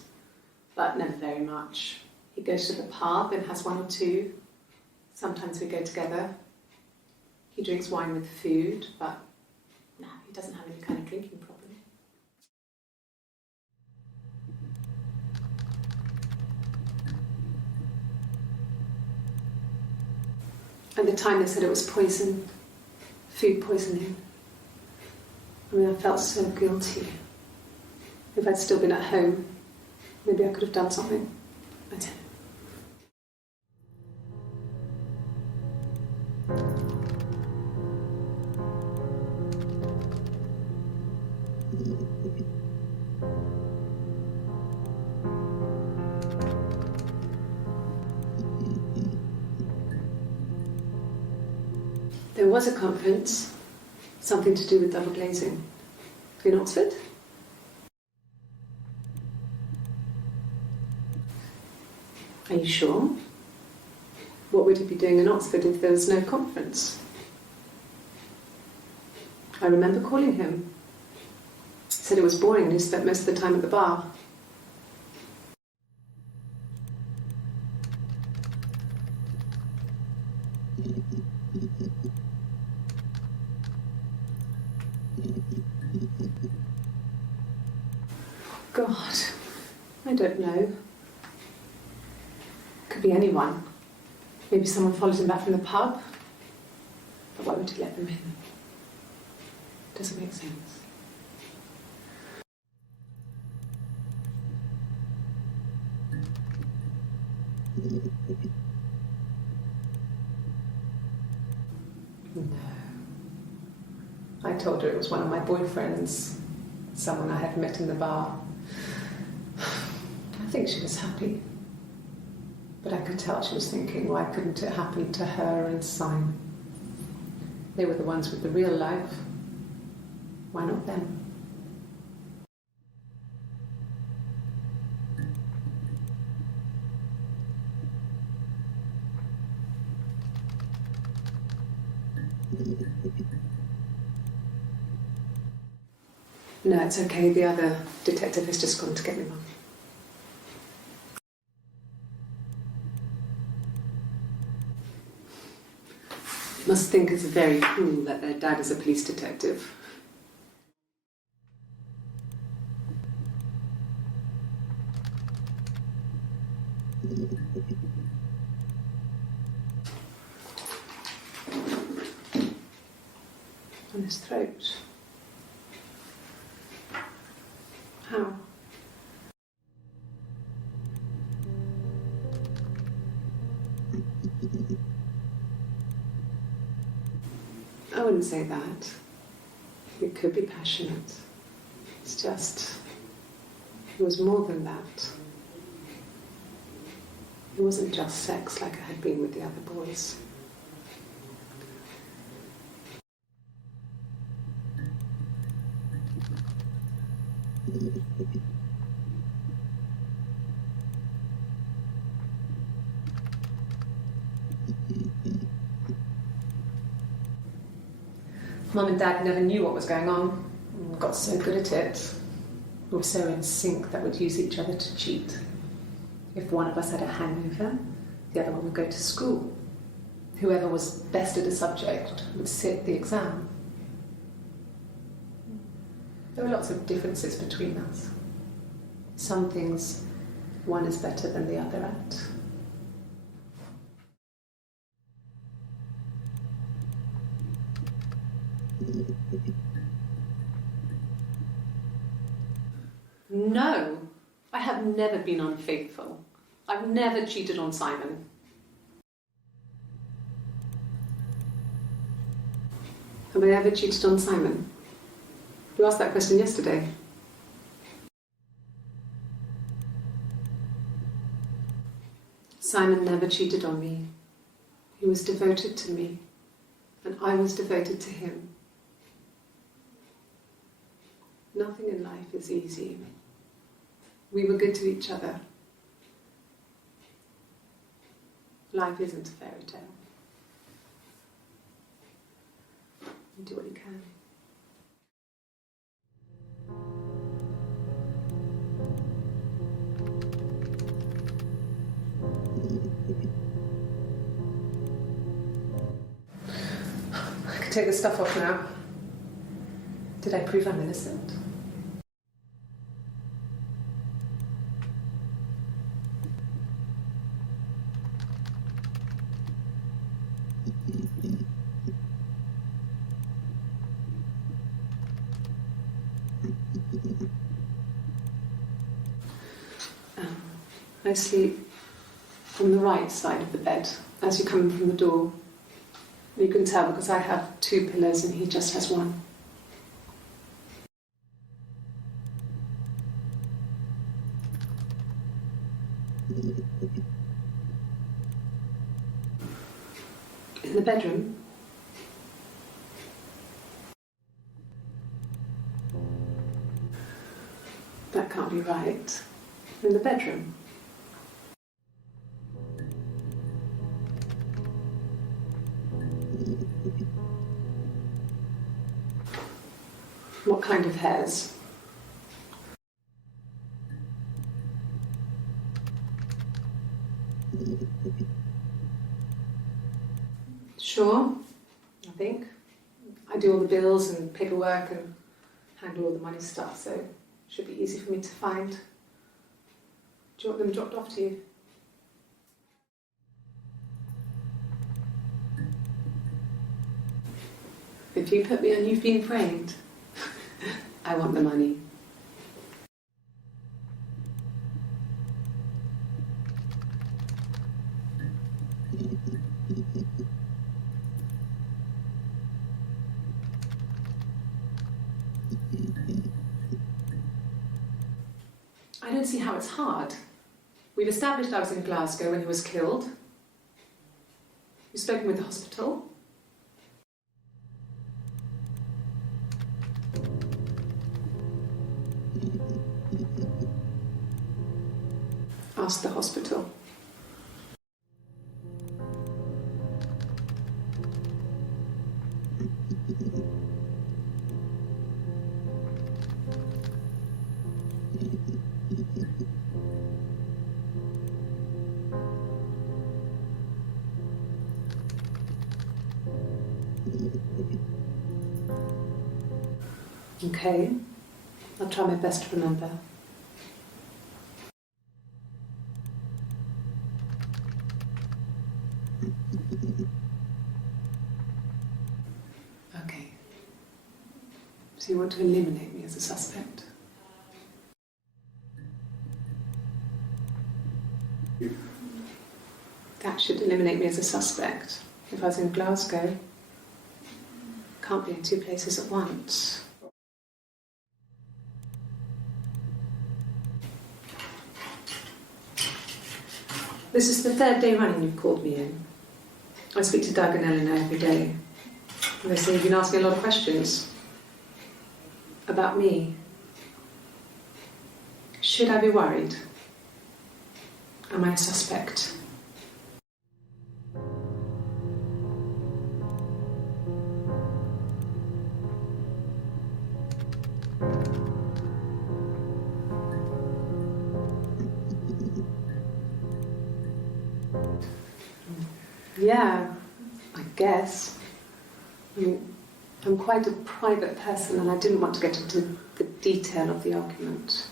but never very much. He goes to the pub and has one or two. Sometimes we go together. He drinks wine with food, but he doesn't have any kind of drinking problem. At the time they said it was poison, food poisoning. I felt so guilty. If I'd still been at home, maybe I could have done something. I don't know. There was a conference, something to do with double glazing, in Oxford. Are you sure? What would he be doing in Oxford if there was no conference? I remember calling him. He said it was boring and he spent most of the time at the bar. God, I don't know. Could be anyone. Maybe someone followed him back from the pub. But why would he let them in? Doesn't make sense. No. I told her it was one of my boyfriends, someone I had met in the bar. I think she was happy. But I could tell she was thinking, why couldn't it happen to her and Simon? They were the ones with the real life. Why not them? No, it's okay. The other detective has just gone to get me one. Must think it's very cool that their dad is a police detective. On his throat. How? I wouldn't say that. It could be passionate. It's just, it was more than that. It wasn't just sex like I had been with the other boys. Mum and Dad never knew what was going on. We got so good at it. We were so in sync that we'd use each other to cheat. If one of us had a hangover, the other one would go to school. Whoever was best at a subject would sit the exam. There were lots of differences between us. Some things one is better than the other at. No, I have never been unfaithful. I've never cheated on Simon. Have I ever cheated on Simon? You asked that question yesterday. Simon never cheated on me. He was devoted to me, and I was devoted to him. Nothing in life is easy. We were good to each other. Life isn't a fairy tale. You do what you can. I can take this stuff off now. Did I prove I'm innocent? I sleep on the right side of the bed as you come in from the door. You can tell because I have two pillows and he just has one. In the bedroom, that can't be right. In the bedroom. What kind of hairs? Sure, I think. I do all the bills and paperwork and handle all the money stuff, so it should be easy for me to find. Do you want them dropped off to you? If you put me on You've Been Framed, I want the money. I don't see how it's hard. We've established I was in Glasgow when he was killed. You've spoken with the hospital. Ask the hospital. Okay, I'll try my best to remember. Okay, so you want to eliminate me as a suspect? That should eliminate me as a suspect. If I was in Glasgow, can't be in two places at once. This is the third day running you've called me in. I speak to Doug and Eleanor every day. And they say you've been asking a lot of questions about me. Should I be worried? Am I a suspect? Yeah, I guess. I mean, I'm quite a private person and I didn't want to get into the detail of the argument.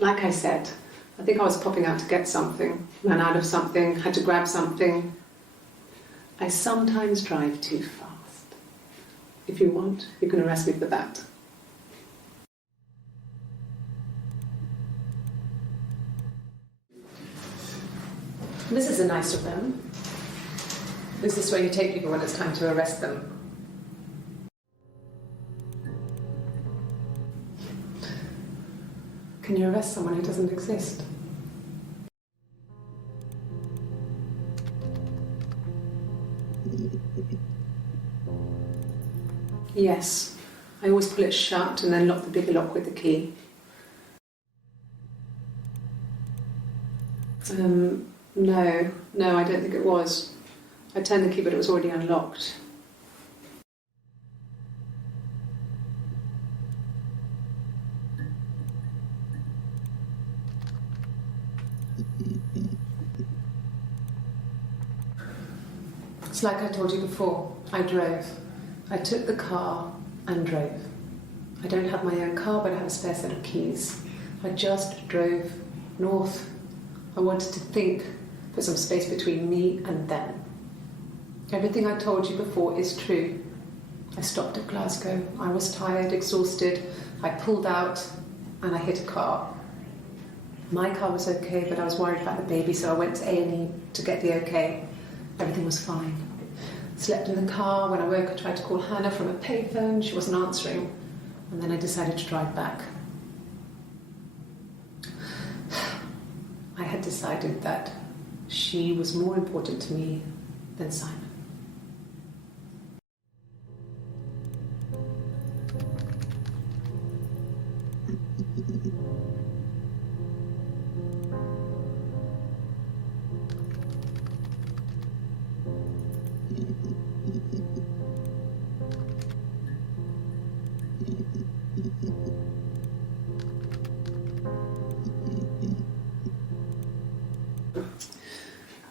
Like I said, I think I was popping out to get something, ran out of something, had to grab something. I sometimes drive too fast. If you want, you can arrest me for that. This is a nice of them. This is where you take people when it's time to arrest them. Can you arrest someone who doesn't exist? Yes. I always pull it shut and then lock the bigger lock with the key. No, I don't think it was. I turned the key but it was already unlocked. It's like I told you before, I drove. I took the car and drove. I don't have my own car, but I have a spare set of keys. I just drove north. I wanted to think, put some space between me and them. Everything I told you before is true. I stopped at Glasgow. I was tired, exhausted. I pulled out and I hit a car. My car was okay, but I was worried about the baby, so I went to A&E to get the okay. Everything was fine. Slept in the car. When I woke, I tried to call Hannah from a payphone. She wasn't answering. And then I decided to drive back. I had decided that she was more important to me then Simon.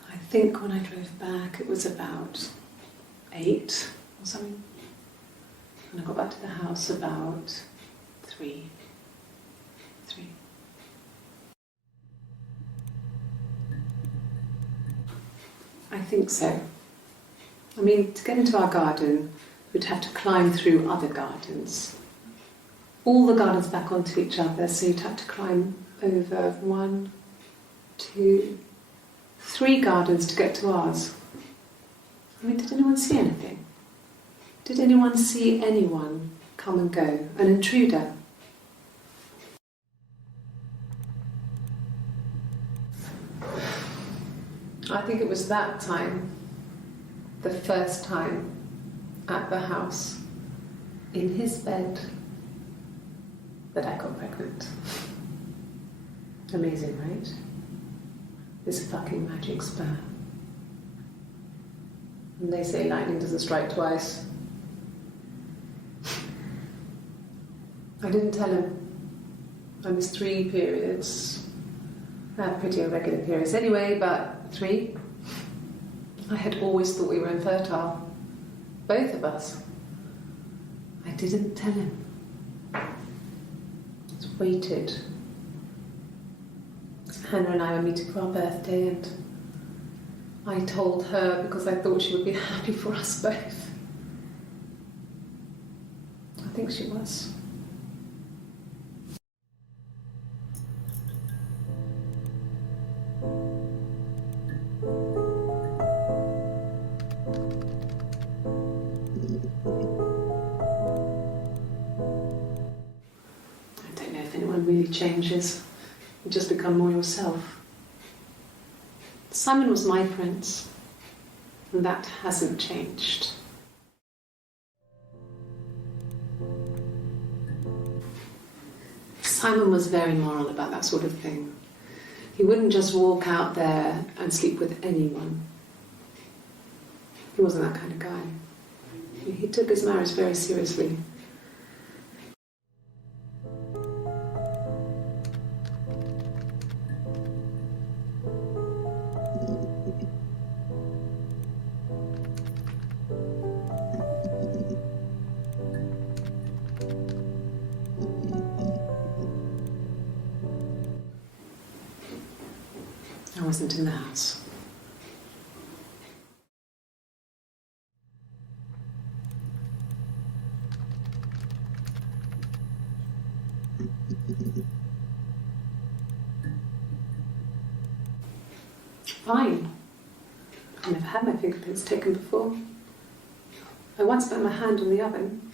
I think when I drove back it was about 8 or something, and I got back to the house about 3. I think so. I mean, to get into our garden we'd have to climb through other gardens, all the gardens back onto each other, so you'd have to climb over 1, 2, 3 gardens to get to ours. I mean, did anyone see anything? Did anyone see anyone come and go? An intruder? I think it was that time, the first time at the house, in his bed, that I got pregnant. Amazing, right? This fucking magic sperm. And they say lightning doesn't strike twice. I didn't tell him. I missed 3 periods. I had pretty irregular periods anyway, but 3. I had always thought we were infertile. Both of us. I didn't tell him. Just waited. Hannah and I were meeting for our birthday, and I told her because I thought she would be happy for us both. I think she was. I don't know if anyone really changes. You just become more yourself. Simon was my prince, and that hasn't changed. Simon was very moral about that sort of thing. He wouldn't just walk out there and sleep with anyone. He wasn't that kind of guy. He took his marriage very seriously. I wasn't in the house. Fine. I've never had my fingerprints taken before. I once burnt my hand on the oven.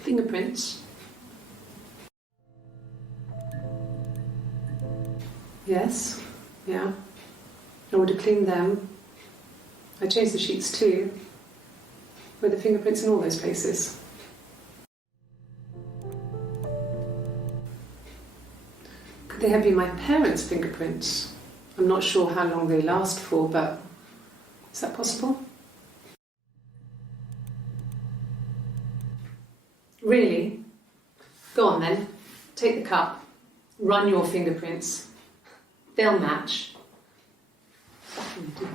Fingerprints. Yes, yeah. I would have cleaned them. I changed the sheets too. Were the fingerprints in all those places? Could they have been my parents' fingerprints? I'm not sure how long they last for, but is that possible? Really? Go on then. Take the cup. Run your fingerprints. They'll match. Fucking idiot.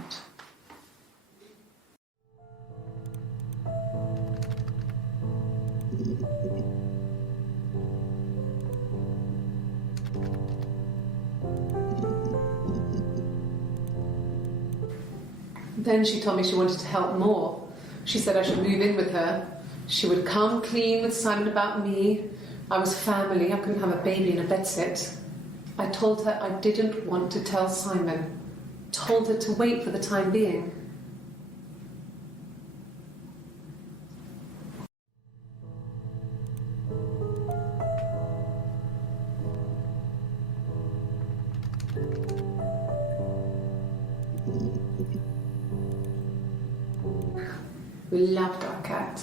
Then she told me she wanted to help more. She said I should move in with her. She would come clean with Simon about me. I was family. I couldn't have a baby in a bedsit. I told her I didn't want to tell Simon. Told her to wait for the time being. We loved our cat,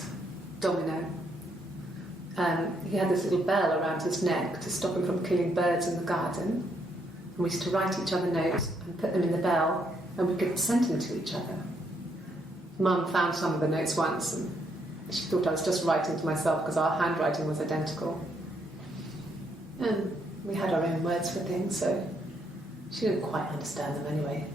Domino. He had this little bell around his neck to stop him from killing birds in the garden. And we used to write each other notes and put them in the bell, and we could send them to each other. Mum found some of the notes once, and she thought I was just writing to myself because our handwriting was identical. And we had our own words for things, so she didn't quite understand them anyway.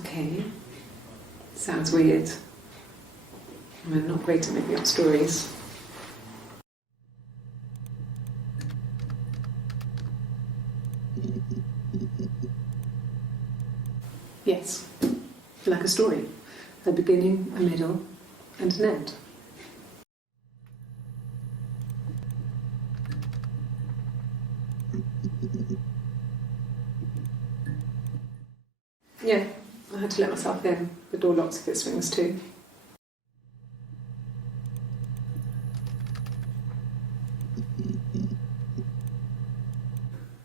Okay, sounds weird. I'm not great at making up stories. Yes, like a story. A beginning, a middle, and an end. Yeah, I had to let myself in. The door locks if it swings too.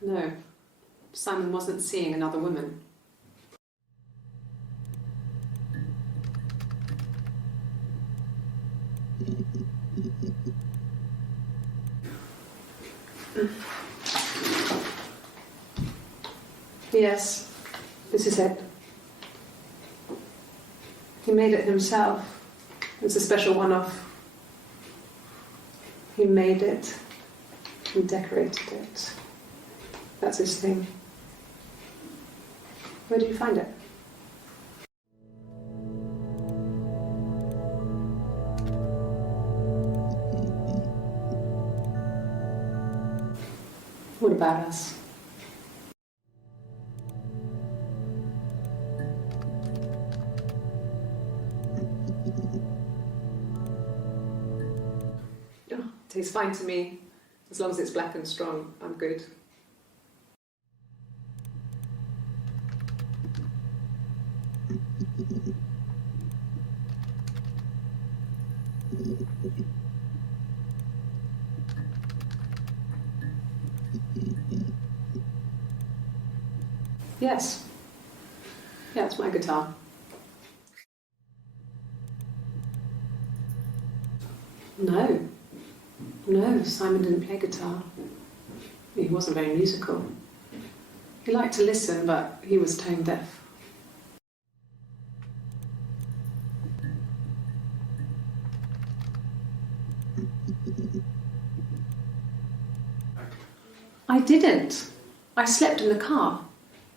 No, Simon wasn't seeing another woman. Yes, this is it. He made it himself. It was a special one-off. He made it. He decorated it. That's his thing. Where did you find it? What about us? Oh, tastes fine to me. As long as it's black and strong, I'm good. Yes. Yeah, it's my guitar. No. No, Simon didn't play guitar. He wasn't very musical. He liked to listen, but he was tone deaf. I didn't. I slept in the car.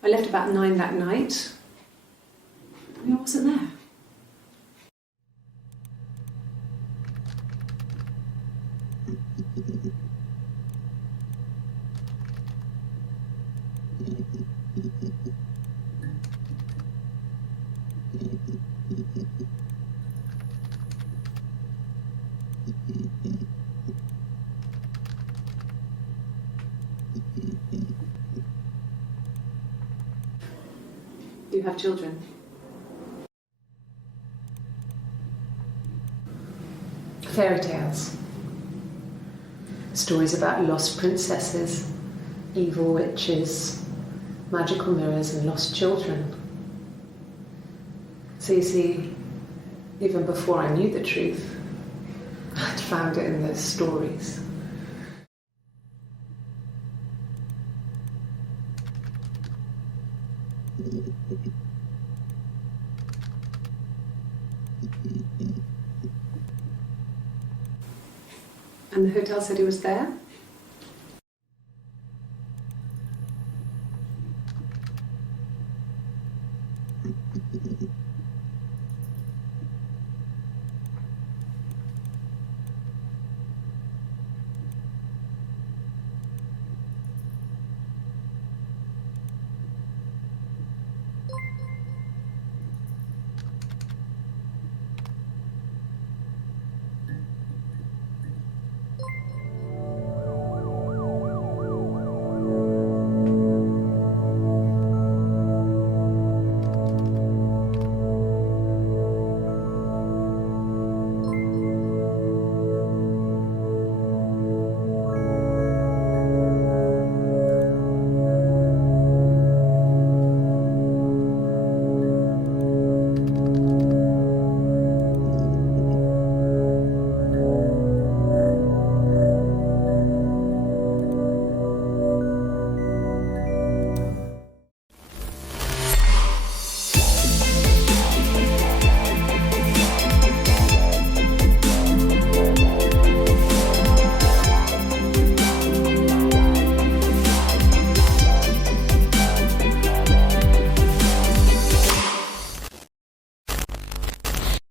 I left about 9 that night. I wasn't there. Do you have children? Fairy tales. Stories about lost princesses, evil witches, magical mirrors and lost children. So you see, even before I knew the truth, I'd found it in those stories. And the hotel said he was there?